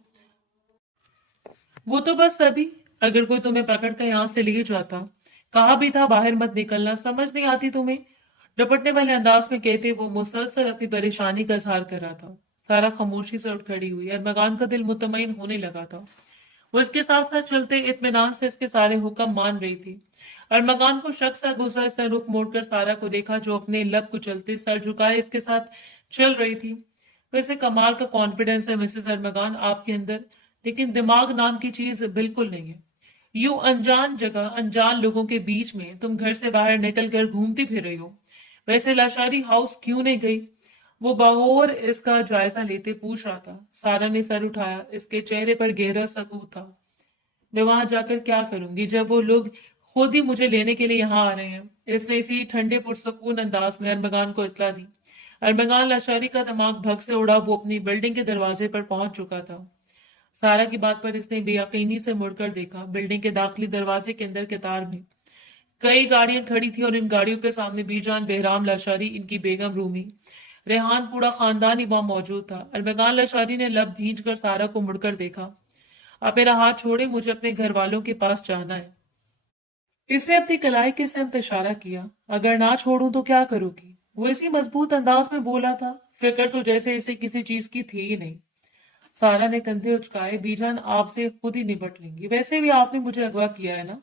वो तो बस अभी, अगर कोई तुम्हें पकड़ कर यहाँ से ले जाता। कहा भी था बाहर मत निकलना, समझ नहीं आती तुम्हें? डपटने वाले अंदाज में कहते वो मुसलसल अपनी परेशानी का इजहार कर रहा था। सारा खामोशी से उठ खड़ी हुई। अरमगान का दिल मुतमईन होने लगा था। वो इसके साथ साथ चलते इत्मीनान से इसके सारे हुक्म मान रही थी। अरमगान को शक सा गुस्सा। इसने रुख मोड़कर सारा को देखा, जो अपने लब को चलते सर झुकाए इसके साथ चल रही थी। वैसे कमाल का कॉन्फिडेंस है मिसेस अरमगान आपके अंदर, लेकिन दिमाग नाम की चीज बिल्कुल नहीं है। यूं अनजान जगह अनजान लोगों के बीच में तुम घर से बाहर निकल कर घूमती फिर रही हो। वैसे लाशारी हाउस क्यों नहीं गई? वो बागौर इसका जायजा लेते पूछ रहा था। सारा ने सर उठाया। इसके चेहरे पर गहरा सकूत था। मैं वहां जाकर क्या करूंगी जब वो लोग खुद ही मुझे लेने के लिए यहाँ आ रहे हैं। इसने इसी ठंडे पुरसकून अंदाज में अरमगान को इत्तला दी। अरमगान लाशारी का दिमाग भग से उड़ा, वो अपनी बिल्डिंग के दरवाजे पर पहुंच चुका था। सारा की बात पर इसने बेयकीनी से मुड़कर देखा। बिल्डिंग के दाखिली दरवाजे के अंदर कतार में कई गाड़ियां खड़ी थी और इन गाड़ियों के सामने बीजान, बेहराम लाशारी, इनकी बेगम रूमी, रेहान, पूरा खानदान ही वहां मौजूद था। अरमगान लाशारी ने लब भींच कर सारा को मुड़कर देखा। आप मेरा हाथ छोड़े, मुझे अपने घर वालों के पास जाना है। इसने अपनी कलाई के सिमत इशारा किया। अगर ना छोड़ूं तो क्या करोगी? वो इसी मजबूत अंदाज में बोला था, फिक्र तो जैसे इसे किसी चीज की थी ही नहीं। सारा ने कंधे उचकाए। बीजान आपसे खुद ही निपट लेंगी, वैसे भी आपने मुझे अगवा किया है ना।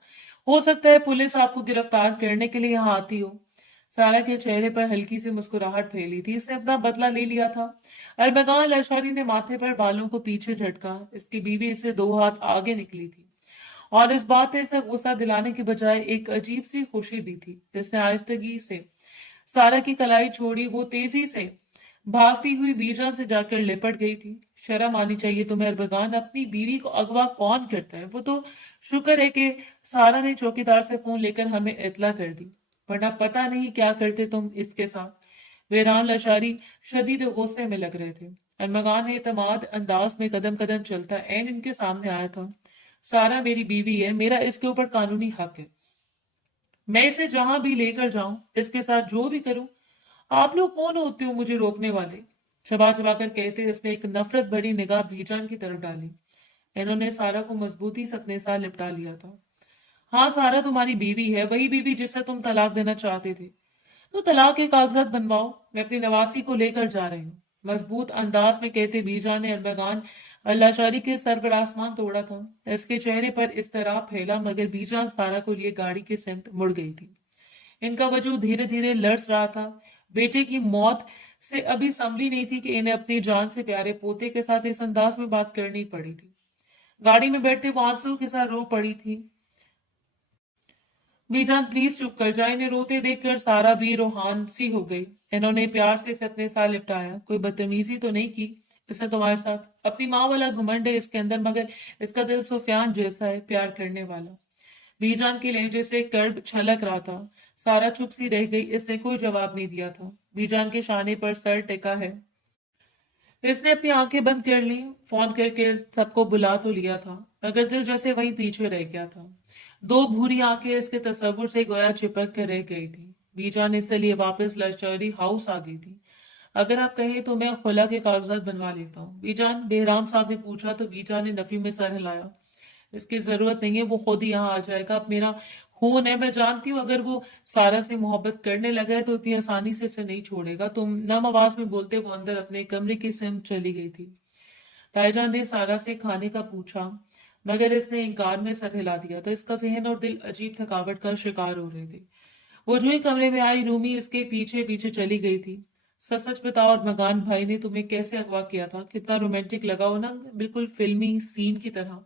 हो सकता है पुलिस आपको गिरफ्तार करने के लिए यहाँ आती हो। सारा के चेहरे पर हल्की सी मुस्कुराहट फैली थी। इसने अपना बदला ले लिया था। अरबगान लाशारी ने माथे पर बालों को पीछे झटका। इसकी बीवी इससे 2 हाथ आगे निकली थी और इस बात ने इसे गुस्सा दिलाने की बजाय एक अजीब सी खुशी दी थी। इसने आहिस्तगी से सारा की कलाई छोड़ी। वो तेजी से भागती हुई बीजान से जाकर लिपट गई थी। शर्म आनी चाहिए तुम्हें अरबगान, अपनी बीवी को अगवा कौन करता है? वो तो शुक्र है कि सारा ने चौकीदार से फोन लेकर हमें इतला कर दी, वरना पता नहीं क्या करते तुम इसके साथ। वेरान लशारी शदीद गुस्से में लग रहे थे। अरमगान ने इतमाद अंदाज में कदम कदम चलता एन इनके सामने आया था। सारा मेरी बीवी है, मेरा इसके ऊपर कानूनी हक है। मैं इसे जहां भी लेकर जाऊं, इसके साथ जो भी करूं, आप लोग कौन होते हो मुझे रोकने वाले? चबा चबा कर कहते इसने एक नफरत भरी निगाह बीजान की तरफ डाली। इन्होंने सारा को मजबूती से अपने साथ लिपटा लिया था। हाँ, सारा तुम्हारी बीवी है, वही बीवी जिससे तुम तलाक देना चाहते थे। तो तलाक के कागजात बनवाओ, मैं अपनी नवासी को लेकर जा रही हूँ। मजबूत अंदाज में कहते बीजा ने अरबगान अल्लाशारी के सर पर आसमान तोड़ा था। इसके चेहरे पर इस्तराब फैला, मगर बीजान सारा को लिए गाड़ी की सिमत मुड़ गई थी। इनका वजूद धीरे धीरे लर्ज रहा था। बेटे की मौत से अभी संभली नहीं थी कि इन्हें अपनी जान से प्यारे पोते के साथ इस अंदाज में बात करनी पड़ी थी। गाड़ी में बैठते वो आंसू के साथ रो पड़ी थी। बीजान प्लीज चुप कर जाए। इन्हें रोते देखकर सारा भी रूहान सी हो गई। इन्होंने प्यार से इसे अपने साथ लिपटाया। कोई बदतमीजी तो नहीं की इसने तुम्हारे साथ? अपनी माँ वाला घमंड है इसके अंदर, मगर इसका दिल सुफियान जैसा है, प्यार करने वाला। बीजान के लहजे से कर्ब छलक रहा था। सारा चुप सी रह गई। इसने कोई जवाब नहीं दिया था। बीजान के शाने पर सर टेका है। इसने अपनी आंखें बंद कर ली। फोन करके सबको बुला तो लिया था, मगर दिल जैसे वहीं पीछे रह गया था। दो भूरी आंखें इसके तस्वुर से गोया चिपक कर रह गई थी। बीजान इससे लिए वापस लश्करी हाउस आ गई थी। अगर आप कहें तो मैं खुला के कागजात बनवा लेता हूँ, बीजान, बेहराम साहब ने पूछा तो बीजान ने नफी में सर हिलाया। इसकी जरूरत नहीं है, वो खुद ही यहाँ आ जाएगा। अब मेरा खून है, मैं जानती हूँ अगर वो सारा से मोहब्बत करने लगा है तो इतनी आसानी से इसे नहीं छोड़ेगा। तुम नम आवाज में बोलते वो अंदर अपने कमरे की सिमत चली गई थी। ताईजान ने सारा से खाने का पूछा, मगर इसने इनकार में सर हिला दिया था। इसका जहन और दिल अजीब थकावट का शिकार हो रहे थे। वो जो ही कमरे में आई, रूमी इसके पीछे पीछे चली गई थी। सच सच बताओ और मगान भाई ने तुम्हें कैसे अगवा किया था? कितना रोमांटिक लगा हो ना, बिल्कुल फिल्मी सीन की तरह।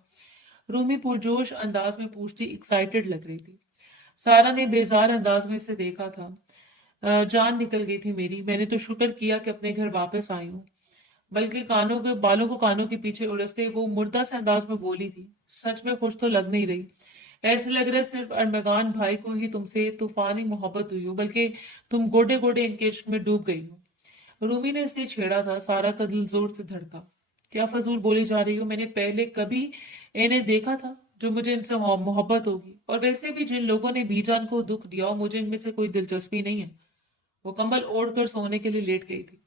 रूमी पुरजोश अंदाज में पूछती, एक्साइटेड लग रही थी। सारा ने बेजार अंदाज में इसे देखा था। जान निकल गई थी मेरी। मैंने तो शुक्र किया कि अपने घर वापस आई हूँ। बल्कि कानों के बालों को कानों के पीछे उड़सते वो मुर्दा से अंदाज में बोली थी। सच में खुश तो लग नहीं रही। ऐसे लग रहा है सिर्फ अरमगान भाई को ही तुमसे तूफानी मोहब्बत हुई हो, बल्कि तुम गोडे गोडे इनके इश्क में डूब गई हो। रूमी ने इसे छेड़ा था। सारा का दिल जोर से धड़का। क्या फजूल बोली जा रही हो? मैंने पहले कभी इन्हें देखा था जो मुझे इनसे मोहब्बत होगी? और वैसे भी जिन लोगों ने बीजान को दुख दिया हो, मुझे इनमें से कोई दिलचस्पी नहीं है। वो कंबल ओढ़ कर सोने के लिए लेट गई थी।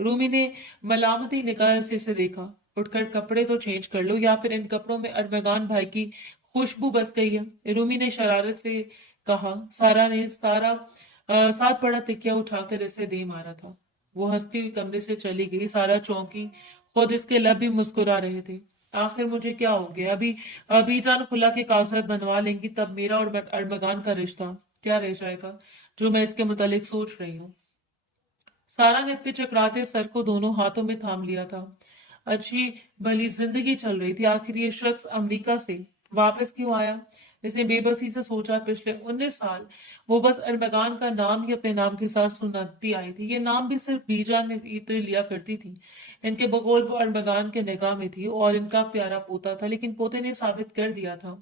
रूमी ने मलामती निगाह से देखा। उठकर कपड़े तो चेंज कर लो, या फिर इन कपड़ों में अरमगान भाई की खुशबू बस गई है, रूमी ने शरारत से कहा। सारा ने साथ पड़ा तकिया उठाकर इसे दे मारा था। वो हंसती हुई कमरे से चली गई। सारा चौंकी। खुद इसके लब भी मुस्कुरा रहे थे। आखिर मुझे क्या हो गया? अभी जान खुला के कागजात बनवा लेंगी, तब मेरा और अरमगान का रिश्ता क्या रह जाएगा जो मैं इसके मुतालिक सोच रही हूँ? सारा ने अपने चकराते सर को दोनों हाथों में थाम लिया था। अच्छी भली जिंदगी चल रही थी, आखिर ये शख्स अमेरिका से वापस क्यों आया? इसने बेबसी से सोचा। पिछले 19 साल वो बस अरमगान का नाम ही अपने नाम के साथ सुनाती आई थी। ये नाम भी सिर्फ बीजान ने तो लिया करती थी। इनके बगौल वो अरमगान के निगाह में थी और इनका प्यारा पोता था, लेकिन पोते ने साबित कर दिया था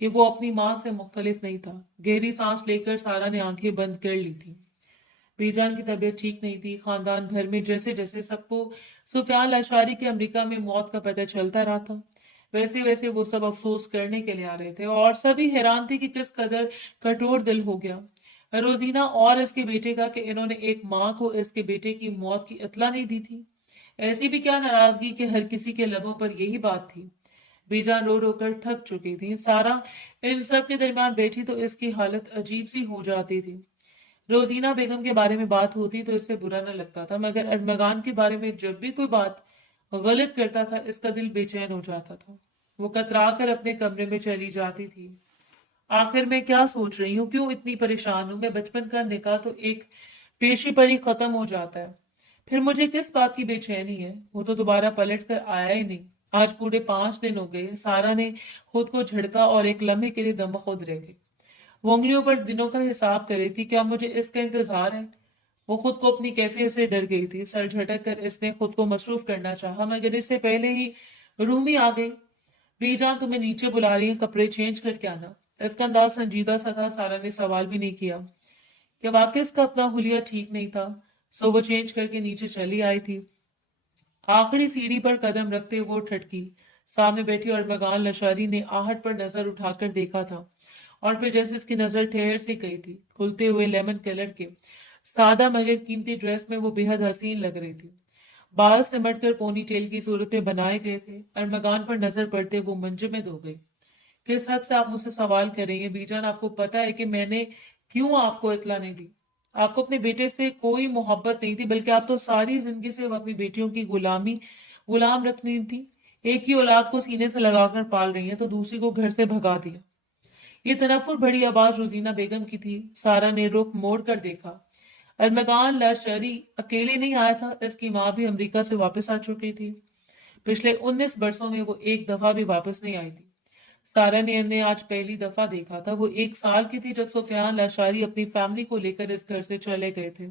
कि वो अपनी माँ से मुख्तलिफ नहीं था। गहरी सांस लेकर सारा ने आंखें बंद कर ली थी। बीजान की तबीयत ठीक नहीं थी। खानदान भर में जैसे जैसे सबको सुफियान लाशारी के अमेरिका में मौत का पता चलता रहा था, वैसे वैसे वो सब अफसोस करने के लिए आ रहे थे और सभी हैरान थे कि किस कदर कठोर दिल हो गया रोजीना और इसके बेटे का कि इन्होंने एक माँ को इसके बेटे की मौत की इत्तला नहीं दी थी। ऐसी भी क्या नाराजगी कि हर किसी के लबों पर यही बात थी। बीजान रो रो कर थक चुकी थी। सारा इन सब के दरमियान बैठी तो इसकी हालत अजीब सी हो जाती थी। रोजीना बेगम के बारे में बात होती तो इससे बुरा न लगता था, मगर अरमगान के बारे में जब भी कोई बात गलत करता था इसका दिल बेचैन हो जाता था। वो कतरा कर अपने कमरे में चली जाती थी। आखिर मैं क्या सोच रही हूँ, क्यों इतनी परेशान हूँ। मैं बचपन का निकाह तो एक पेशी पर ही खत्म हो जाता है, फिर मुझे किस बात की बेचैनी है। वो तो दोबारा पलट कर आया ही नहीं। आज पूरे 5 दिन हो गए। सारा ने खुद को झड़का और एक लम्हे के लिए दम खुद रह गई। वो उंगलियों पर दिनों का हिसाब कर रही थी। क्या मुझे इसका इंतजार है। वो खुद को अपनी कैफियत से डर गई थी। सर झटक कर इसने खुद को मसरूफ करना चाहा, मगर इससे पहले ही रूमी आ गई। बीजान तुम्हें नीचे बुला रही है, कपड़े चेंज करके आना। इसका अंदाज संजीदा सा था। सारा ने सवाल भी नहीं किया कि वाकई इसका अपना हुलिया ठीक नहीं था। सो वो चेंज करके नीचे चली आई थी। आखिरी सीढ़ी पर कदम रखते वो ठटकी। सामने बैठी और मगान लशारी ने आहट पर नजर उठाकर देखा था और फिर जैसे इसकी नजर ठहर सी गई थी। खुलते हुए लेमन कलर के सादा मगर कीमती ड्रेस में वो बेहद हसीन लग रही थी। बाल सिमट कर पोनी टेल की सूरत में बनाए गए थे। अरमगान पर नजर पड़ते वो मंजमद हो गई। किस हद से आप मुझसे सवाल करेंगे बीजान। आपको पता है कि मैंने क्यों आपको इतला नहीं दी। आपको अपने बेटे से कोई मोहब्बत नहीं थी, बल्कि आप तो सारी जिंदगी से अपनी बेटियों की गुलाम रखनी थी। एक ही औलाद को सीने से लगाकर पाल रही है तो दूसरी को घर से भगा दिया। ये तनफुर भरी आवाज रोजीना बेगम की थी। सारा ने रुख मोड़ कर देखा। अरमगान लाशरी अकेले नहीं आया था, इसकी माँ भी अमेरिका से वापस आ चुकी थी। पिछले 19 बरसों में वो एक दफा भी वापस नहीं आई थी। सारा ने इन्हें आज पहली दफा देखा था। वो 1 साल की थी जब सुफियान लाशारी अपनी फैमिली को लेकर इस घर से चले गए थे।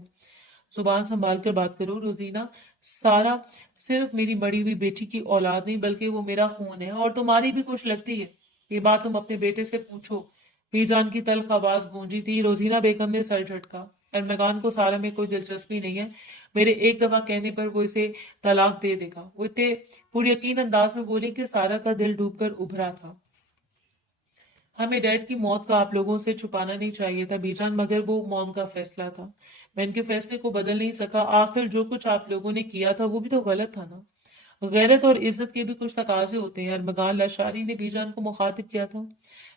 जुबान संभाल कर बात करो रोजीना। सारा सिर्फ मेरी बड़ी हुई बेटी की औलाद नहीं, बल्कि वो मेरा खून है और तुम्हारी भी कुछ लगती है। ये बात तुम अपने बेटे से पूछो। बीजान की तल्ख आवाज गूंजी थी। रोजीना बेगम ने सर झटका। अरमगान को सारा में कोई दिलचस्पी नहीं है। मेरे एक दफा कहने पर वो इसे तलाक दे देगा। वो इतने पूरी यकीन अंदाज में बोली कि सारा का दिल डूबकर उभरा था। हमें डैड की मौत का आप लोगों से छुपाना नहीं चाहिए था बीजान, मगर वो मॉम का फैसला था। मैं इनके फैसले को बदल नहीं सका। आखिर जो कुछ आप लोगों ने किया था वो भी तो गलत था ना। गैरत और इज्जत के भी कुछ तकाजे होते हैं। अरमगान लाशारी ने बीजान को मुखातिब किया था।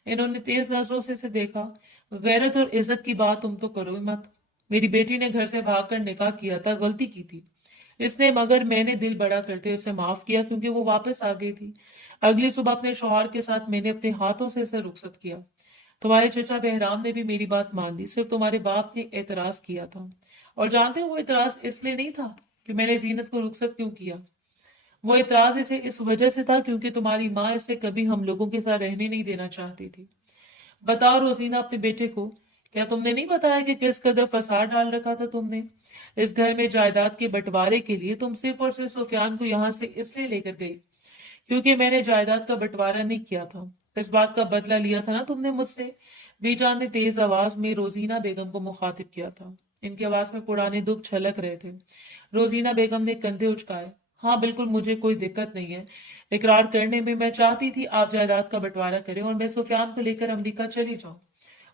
इन्होंने तेज नजरों से इसे देखा। गैरत और इज्जत की बात तुम तो करो ही मत। मेरी बेटी ने घर से भागकर निकाह किया था, गलती की थी इसने, मगर मैंने दिल बड़ा करते उसे माफ किया क्योंकि वो वापस आ गई थी। अगली सुबह अपने शौहर के साथ मैंने अपने हाथों से इसे रुखसत किया। तुम्हारे चचा बहराम ने भी मेरी बात मान ली, सिर्फ तुम्हारे बाप ने एतराज किया था। और जानते हो वो एतराज इसलिए नहीं था कि मैंने जीनत को रुखसत क्यों किया। वो एतराज इसे इस वजह से था क्योंकि तुम्हारी माँ इसे कभी हम लोगों के साथ रहने नहीं देना चाहती थी। बताओ रोजीना अपने बेटे को, क्या तुमने नहीं बताया कि किस कदर फसाद डाल रखा था तुमने इस घर में जायदाद के बंटवारे के लिए। तुम सिर्फ और सिर्फ सुफियान को यहाँ से इसलिए लेकर गई क्योंकि मैंने जायदाद का बंटवारा नहीं किया था। इस बात का बदला लिया था ना तुमने मुझसे। बीजान ने तेज आवाज में रोजीना बेगम को मुखातिब किया था। इनकी आवाज में पुराने दुख छलक रहे थे। रोजीना बेगम ने कंधे उचकाए। हाँ बिल्कुल, मुझे कोई दिक्कत नहीं है इकरार करने में। मैं चाहती थी आप जायदाद का बंटवारा करें और मैं सुफियान को लेकर अमेरिका चली जाऊं।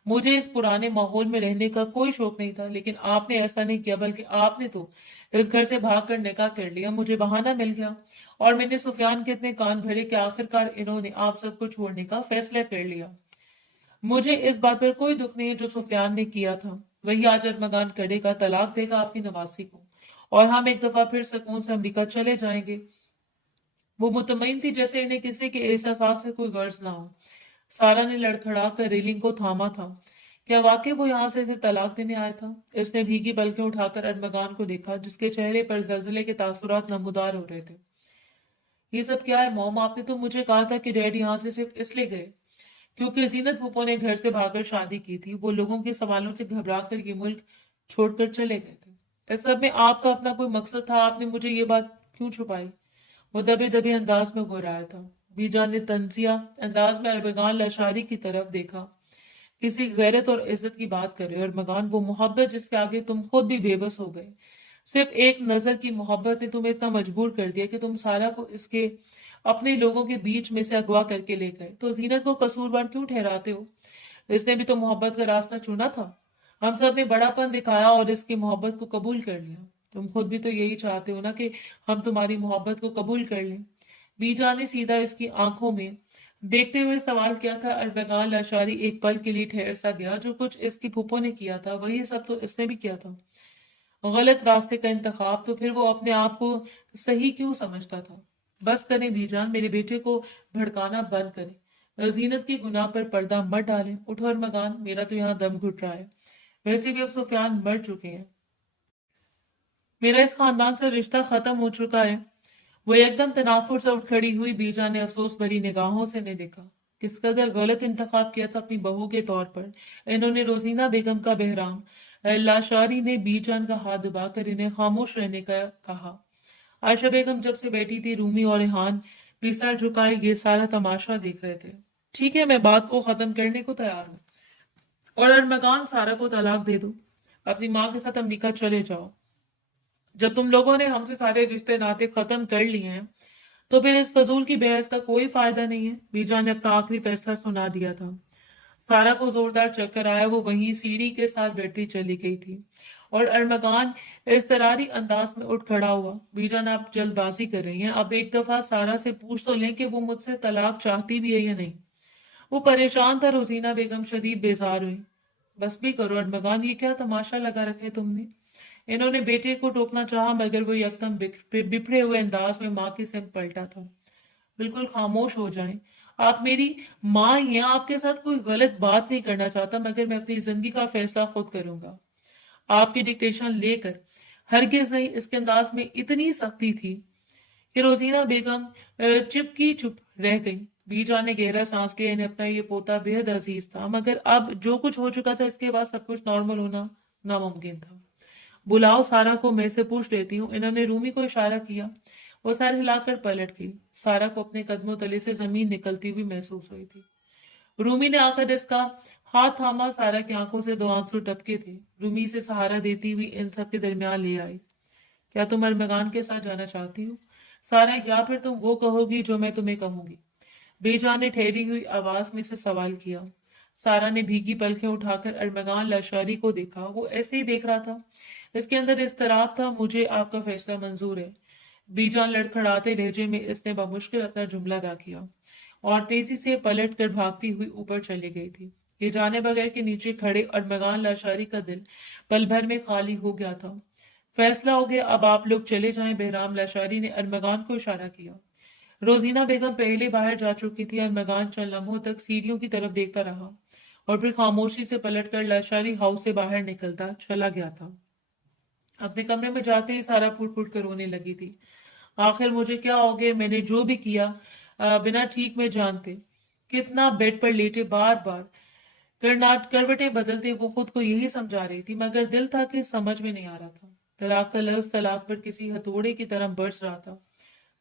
मुझे इस पुराने माहौल में रहने का कोई शौक नहीं था, लेकिन आपने ऐसा नहीं किया, बल्कि आपने तो इस घर से भागकर निकाह कर लिया। मुझे बहाना मिल गया और मैंने सुफियान के इतने कान भरे कि आखिरकार इन्होंने आप सबको छोड़ने का फैसला कर लिया। मुझे इस बात पर कोई दुख नहीं है जो सुफियान ने किया था। वही आज अरमगान करेगा, तलाक देगा आपकी नवासी को और हम एक दफा फिर सुकून से अमेरिका चले जाएंगे। वो मुतमईन थी जैसे इन्हें किसी के एहसास से कोई गर्ज ना हो। सारा ने लड़खड़ा कर रेलिंग को थामा था। क्या वाकई वो यहाँ से इसे तलाक देने आया था। इसने भीगी पलकें उठाकर अरमगान को देखा जिसके चेहरे पर जलजले के तासुरात नमूदार हो रहे थे। ये सब क्या है मॉम, आपने तो मुझे कहा था कि डैड यहाँ से सिर्फ इसलिए गए क्योंकि जीनत फूफो ने घर से भागकर शादी की थी। वो लोगों के सवालों से घबरा कर ये मुल्क छोड़कर चले गए थे। इस सब में आपका अपना कोई मकसद था। आपने मुझे ये बात क्यों छुपाई। वो दबे दबे अंदाज में घुराया था। बीजान ने तंजिया अंदाज में अरबगान लाशारी की तरफ देखा। किसी गैरत और इज्जत की बात कर रहे हो अरबगान, वो मोहब्बत जिसके आगे तुम खुद भी बेबस हो गए। सिर्फ एक नजर की मोहब्बत ने तुम्हें इतना मजबूर कर दिया कि तुम सारा को इसके अपने लोगों के बीच में से अगवा करके ले गए। तो जीनत को कसूरवार क्यों ठहराते हो? इसने भी तो मोहब्बत का रास्ता चुना था। हम सब ने बड़ापन दिखाया और इसकी मोहब्बत को कबूल कर लिया। तुम खुद भी तो यही चाहते हो ना कि हम तुम्हारी मोहब्बत को कबूल कर लें। बीजा ने सीधा इसकी आंखों में देखते हुए सवाल किया था। अरबगान लाशारी एक पल के लिए ठहर सा गया। जो कुछ इसकी फूफो ने किया था वही सब तो इसने भी किया था। गलत रास्ते का इंतखाब, तो फिर वो अपने आप को सही क्यों समझता था? बस करें बीजान, मेरे बेटे को भड़काना बंद करें। जीनत की गुनाह पर पर्दा मत डालें। उठो अरमगान, मेरा तो यहाँ दम घुट रहा है। वैसे भी अब सुफियान मर चुके हैं। मेरा इस खानदान से रिश्ता खत्म हो चुका है। वो एकदम तनाफुर से उठ खड़ी हुई। बीजा ने अफसोस भरी निगाहों से ने देखा। किस कदर गलत इंतखाब किया था अपनी बहू के तौर पर इन्होंने। रोजीना बेगम का बहराम। लाशारी ने बीजान का हाथ दबाकर इन्हें खामोश रहने का कहा। आयशा बेगम जब से बैठी थी, रूमी और रेहान भी सर झुकाए ये सारा तमाशा देख रहे थे। ठीक है, मैं बात को खत्म करने को तैयार हूँ, और अरमगान सारा को तलाक दे दो। अपनी माँ के साथ अमरीका चले जाओ। जब तुम लोगों ने हमसे सारे रिश्ते नाते खत्म कर लिए हैं तो फिर इस फजूल की बहस का कोई फायदा नहीं है। बीजा ने अपना आखिरी फैसला सुना दिया था। सारा को जोरदार चक्कर आया। वो वहीं सीढ़ी के साथ बैठी चली गई थी और अरमगान इस तरारी अंदाज में उठ खड़ा हुआ। बीजान, आप जल्दबाजी कर रही हैं। अब एक दफा सारा से पूछ तो लें कि वो मुझसे तलाक चाहती भी है या नहीं। वो परेशान था। रोजीना बेगम शदीद बेजार हुई। बस भी करो अरमगान, ये क्या तमाशा लगा रखे तुमने? इन्होंने बेटे को टोकना चाहा मगर वो यकदम बिखरे हुए अंदाज में माँ की सिमत पलटा था। बिल्कुल खामोश हो जाएं। आप मेरी माँ ही हैं। आपके साथ कोई गलत बात नहीं करना चाहता, मगर मैं अपनी जिंदगी का फैसला खुद करूंगा। आपकी डिक्टेशन लेकर। हरगिज नहीं। इसके अंदाज में इतनी सख्ती थी कि रोजीना बेगम चिपकी चुप रह गई। बीजा ने गहरा सांस लिया। इन्हें अपना ये पोता बेहद अजीज था, मगर अब जो कुछ हो चुका था इसके बाद सब कुछ नॉर्मल होना नामुमकिन था। बुलाओ सारा को, मैं से पूछ लेती हूँ। इन्होंने रूमी को इशारा किया। वो सर हिलाकर पलट गई। सारा को अपने कदमों तले से जमीन निकलती हुई महसूस हुई थी। रूमी ने आकर इसका हाथ थामा। सारा की आंखों से दो आंसू टपके थे। रूमी से सहारा देती हुई इन सब के दरमियान ले आई। क्या तुम अरमगान के साथ जाना चाहती हो सारा, या फिर तुम वो कहोगी जो मैं तुम्हें कहूंगी? बेजान ने ठहरी हुई आवाज में से सवाल किया। सारा ने भीगी पलकें उठाकर अरमगान लाशारी को देखा। वो ऐसे ही देख रहा था। इसके अंदर इस्तराब था। मुझे आपका फैसला मंजूर है। बीजान लड़खड़ाते लहजे में इसने बमुश्किल अपना जुमला अदा किया और तेजी से पलट कर भागती हुई ऊपर चली गई थी। ये जाने बगैर के नीचे खड़े अरमगान लाशारी का दिल पल भर में खाली हो गया था। फैसला हो गया, अब आप लोग चले जाएं। बहराम लाशारी ने अरमगान को इशारा किया। रोजीना बेगम पहले बाहर जा चुकी थी। अरमगान चंद लम्हों तक सीढ़ियों की तरफ देखता रहा और फिर खामोशी से पलटकर लाशारी हाउस से बाहर निकलता चला गया था। अपने कमरे में जाते ही सारा फूट फूट कर रोने लगी थी। आखिर मुझे क्या हो गया? मैंने जो भी किया बिना ठीक में जानते। कितना बेड पर लेटे बार बार करवटें बदलते वो खुद को यही समझा रही थी, मगर दिल था कि समझ में नहीं आ रहा था। तलाक का लफ्ज तलाक पर किसी हथौड़े की तरह बरस रहा था।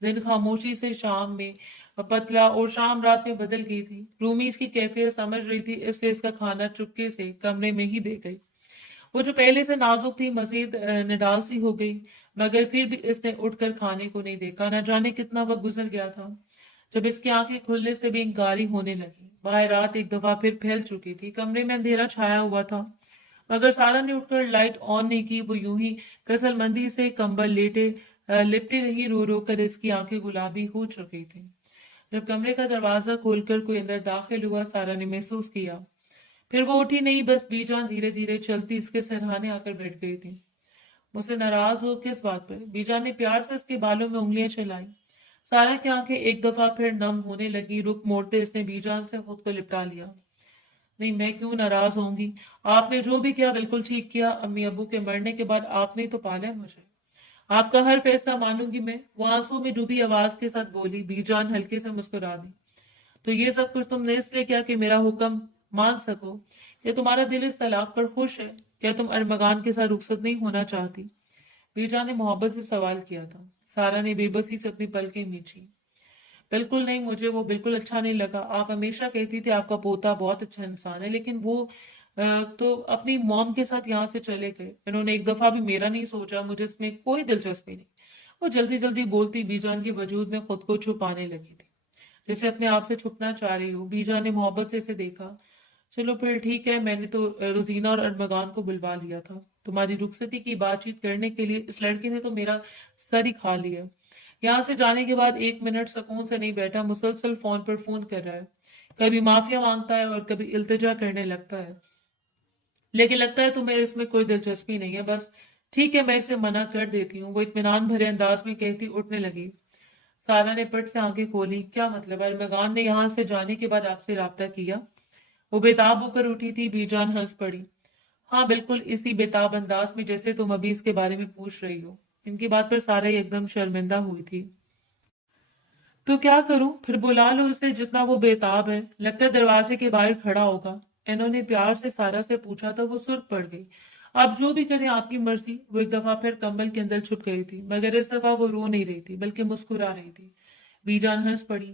दिन खामोशी से शाम में पतला और शाम रात में बदल गई थी। रूमी इसकी कैफियत समझ रही थी, इसलिए इसका खाना चुपके से कमरे में ही दे गई। वो जो पहले से नाजुक थी मजीद निडाल सी हो गई, मगर फिर भी इसने उठकर खाने को नहीं देखा। न जाने कितना वक्त गुजर गया था जब इसकी आंखें खुलने से भी इंकारी होने लगी। बाहर रात एक दफा फिर फैल चुकी थी। कमरे में अंधेरा छाया हुआ था, मगर सारा ने उठकर लाइट ऑन नहीं की। वो यूं ही कसलमंदी से कंबल लेटे लिपटी रही। रो रो कर इसकी आंखें गुलाबी हो चुकी थी। जब कमरे का दरवाजा खोलकर कोई अंदर दाखिल हुआ, सारा ने महसूस किया। फिर वो उठी नहीं, बस बीजान धीरे धीरे चलती इसके सिरहाने आकर बैठ गई थी। मुझसे नाराज हो किस बात पर? बीजान ने प्यार से इसके बालों में उंगलियां चलाई। सारा की आंखें एक दफा फिर नम होने लगी। रुख मोड़ते इसने बीजान से खुद को लिपटा लिया। नहीं, मैं क्यों नाराज होंगी? आपने जो भी किया बिल्कुल ठीक किया। अम्मी अबू के मरने के बाद आपने ही तो पाला है मुझे। आपका हर फैसला मानूंगी मैं। वो आंसू में डूबी आवाज के साथ बोली। बीजान हल्के से मुस्कुरा दी। तो ये सब कुछ तुमने इसलिए किया कि मेरा हुक्म मान सको? क्या तुम्हारा दिल इस तलाक पर खुश है? क्या तुम अरमगान के साथ रुखसत नहीं होना चाहती? बीजा ने मोहब्बत से सवाल किया था। सारा ने बेबसी से अपनी पलकें मींची। بالکل نہیں، مجھے وہ بالکل اچھا نہیں لگا. آپ ہمیشہ کہتی تھی آپ کا پوتا بہت اچھا انسان ہے، لیکن وہ تو اپنی موم کے ساتھ یہاں سے چلے گئے. انہوں نے ایک دفعہ بھی میرا نہیں سوچا، مجھے اس میں کوئی دلچسپی نہیں. وہ جلدی جلدی بولتی بی جان کے وجود میں خود کو چھپانے لگی تھی، جسے اپنے آپ سے چھپنا چاہ رہی ہو. بی جان نے محبت سے اسے دیکھا. چلو پھر ٹھیک ہے، میں نے تو روزینہ اور ارمغان کو بلوا لیا تھا. تمہاری رخصتی کی بات چیت کرنے کے لیے اس لڑکے نے تو میرا سر ہی کھا لیا. یہاں سے جانے کے بعد 1 منٹ سکون سے نہیں بیٹھا، مسلسل فون پر فون کر رہا ہے. کبھی معافیا مانگتا ہے اور کبھی التجا کرنے لگتا ہے، لیکن لگتا ہے تمہیں اس میں کوئی دلچسپی نہیں ہے. بس ٹھیک ہے، میں اسے منع کر دیتی ہوں، وہ اطمینان بھرے انداز میں کہتی اٹھنے لگی. سارا نے پٹ سے آنکھیں کھولی. کیا مطلب؟ ارمغان نے یہاں سے جانے کے بعد آپ سے رابطہ کیا؟ وہ بےتاب ہو کر اٹھی تھی. بی جان ہنس پڑی. ہاں بالکل اسی بےتاب انداز میں جیسے تم ابھی اس کے بارے میں پوچھ رہی ہو. ان کی بات پر سارا ایک دم شرمندہ ہوئی تھی. تو کیا کروں؟ پھر بلا لو اسے، جتنا وہ بےتاب ہے. لگتا ہے دروازے کے باہر کھڑا ہوگا. انہوں نے پیار سے سارا سے پوچھا تو وہ سرخ پڑ گئی. آپ جو بھی کریں آپ کی مرضی. وہ ایک دفعہ پھر کمبل کے اندر چھپ گئی تھی، مگر اس دفعہ وہ رو نہیں رہی تھی بلکہ مسکرا رہی تھی. بی جان ہنس پڑی.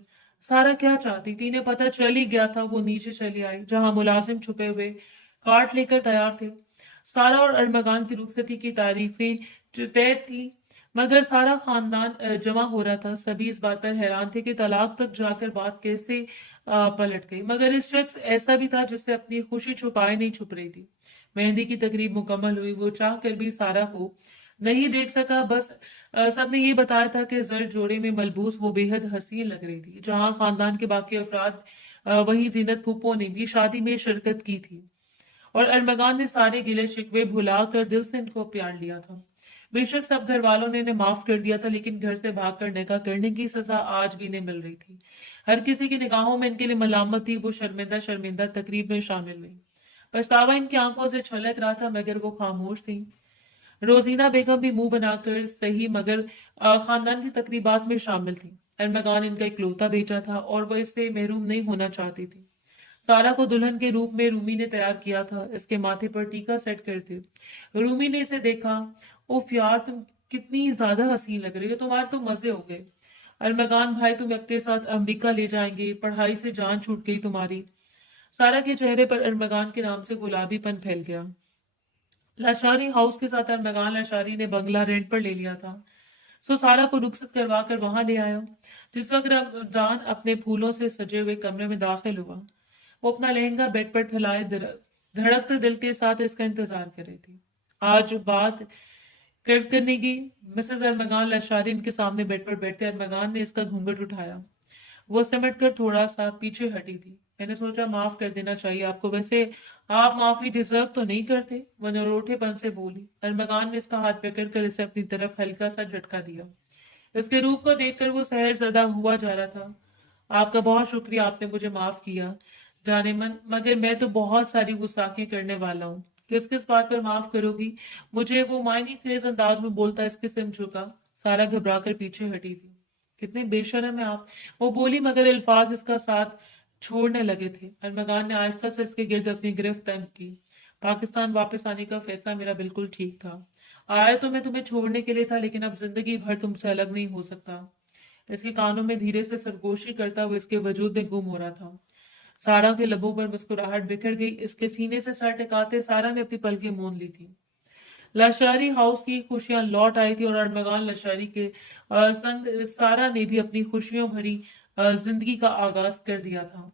سارا کیا چاہتی تھی؟ انہیں پتہ چل ہی گیا تھا. وہ نیچے چلی آئی جہاں ملازم چھپے ہوئے کارٹ لے کر تیار تھے. سارا اور ارمغان کی رخصتی کی تعریفیں جو طے تھی، مگر سارا خاندان جمع ہو رہا تھا. سبھی اس بات پر حیران تھے کہ طلاق تک جا کر بات کیسے پلٹ گئی. مگر اس شخص ایسا بھی تھا جس سے اپنی خوشی چھپائے نہیں چھپ رہی تھی. مہندی کی تقریب مکمل ہوئی. وہ چاہ کر بھی سارا کو نہیں دیکھ سکا. بس سب نے یہ بتایا تھا کہ زرد جوڑے میں ملبوس وہ بے حد حسین لگ رہی تھی. جہاں خاندان کے باقی افراد وہیں زینت پھپھو نے بھی شادی میں شرکت کی تھی، اور ارمغان نے سارے گلے شکوے بھلا کر دل سے ان کو پیار لیا تھا. بے شک سب گھر والوں نے انہیں معاف کر دیا تھا، لیکن گھر سے بھاگ کر نکاح کرنے کی سزا آج بھی انہیں مل رہی تھی. ہر کسی کی نگاہوں میں ان کے لیے ملامت تھی. وہ شرمندہ شرمندہ تقریب میں شامل ہوئی. پچھتاوا ان کی آنکھوں سے چھلک رہا تھا، مگر وہ خاموش تھی. روزینہ بیگم بھی منہ بنا کر صحیح مگر خاندان کی تقریبات میں شامل تھی. ارمغان ان کا اکلوتا بیٹا تھا اور وہ اس سے محروم نہیں ہونا چاہتی تھی. سارا کو دلہن کے روپ میں رومی نے تیار کیا تھا. اس کے ماتھے پر ٹیکا سیٹ کرتے رومی نے اسے دیکھا. اوف یار، تم کتنی زیادہ حسین لگ رہی ہو. تمہارے تو مزے ہو گئے. ارمغان بھائی تم اپنے ساتھ امریکہ لے جائیں گے. پڑھائی سے جان چھوٹ گئی تمہاری. سارا کے چہرے پر ارمغان کے نام سے گلابی پن پھیل گیا. لاشاری ہاؤس کے ساتھ ارمغان لاشاری نے بنگلہ رینٹ پر لے لیا تھا، سو سارا کو رخصت کروا کر وہاں لے آیا. جس وقت رمضان اپنے پھولوں سے سجے ہوئے کمرے میں داخل ہوا، وہ اپنا لہنگا بیڈ پر پھیلائے دھڑکتے دل کے ساتھ اس کا انتظار کر رہی تھی. آج بات کرنے کی. مسز ارمغان لاشاری ان کے سامنے بیڈ پر بیٹھتے. ارمغان نے اس کا گھونگھٹ اٹھایا. وہ سمٹ کر تھوڑا سا پیچھے ہٹی تھی. میں نے سوچا معاف کر دینا چاہیے آپ کو. ویسے آپ معافی ڈیزرو تو نہیں کرتے، وہ نروٹھے پن سے بولی. ارمغان نے اس کا ہاتھ پکڑ کر اسے اپنی طرف ہلکا سا جھٹکا دیا. اس کے روپ کو دیکھ کر وہ سحر زدہ ہوا جا رہا تھا. آپ کا بہت شکریہ، آپ نے مجھے معاف کیا جانے من، مگر میں تو بہت ساری گستاخیاں کرنے والا ہوں. کس کس بات پر معاف کرو گی مجھے؟ وہ معنی خیز انداز میں بولتا اس کی سمت جھکا. سارا گھبرا کر پیچھے ہٹی تھی. کتنے بے شرم ہیں آپ، وہ بولی، مگر الفاظ اس کا ساتھ چھوڑنے لگے تھے. ارمغان نے آہستہ سے اس کے گرد اپنی گرفت تنگ کی. پاکستان واپس آنے کا فیصلہ میرا بالکل ٹھیک تھا. آیا تو میں تمہیں چھوڑنے کے لیے تھا، لیکن اب زندگی بھر تم سے الگ نہیں ہو سکتا. اس کے کانوں میں دھیرے سے سرگوشی کرتا وہ اس کے وجود میں گم ہو رہا تھا. سارا کے لبوں پر مسکراہٹ بکھر گئی. اس کے سینے سے سر ٹکاتے سارا نے اپنی پلکیں مون لی تھی. لاشاری ہاؤس کی خوشیاں لوٹ آئی تھی اور ارمغان لاشاری کے سنگ سارا نے بھی اپنی خوشیوں بھری زندگی کا آغاز کر دیا تھا.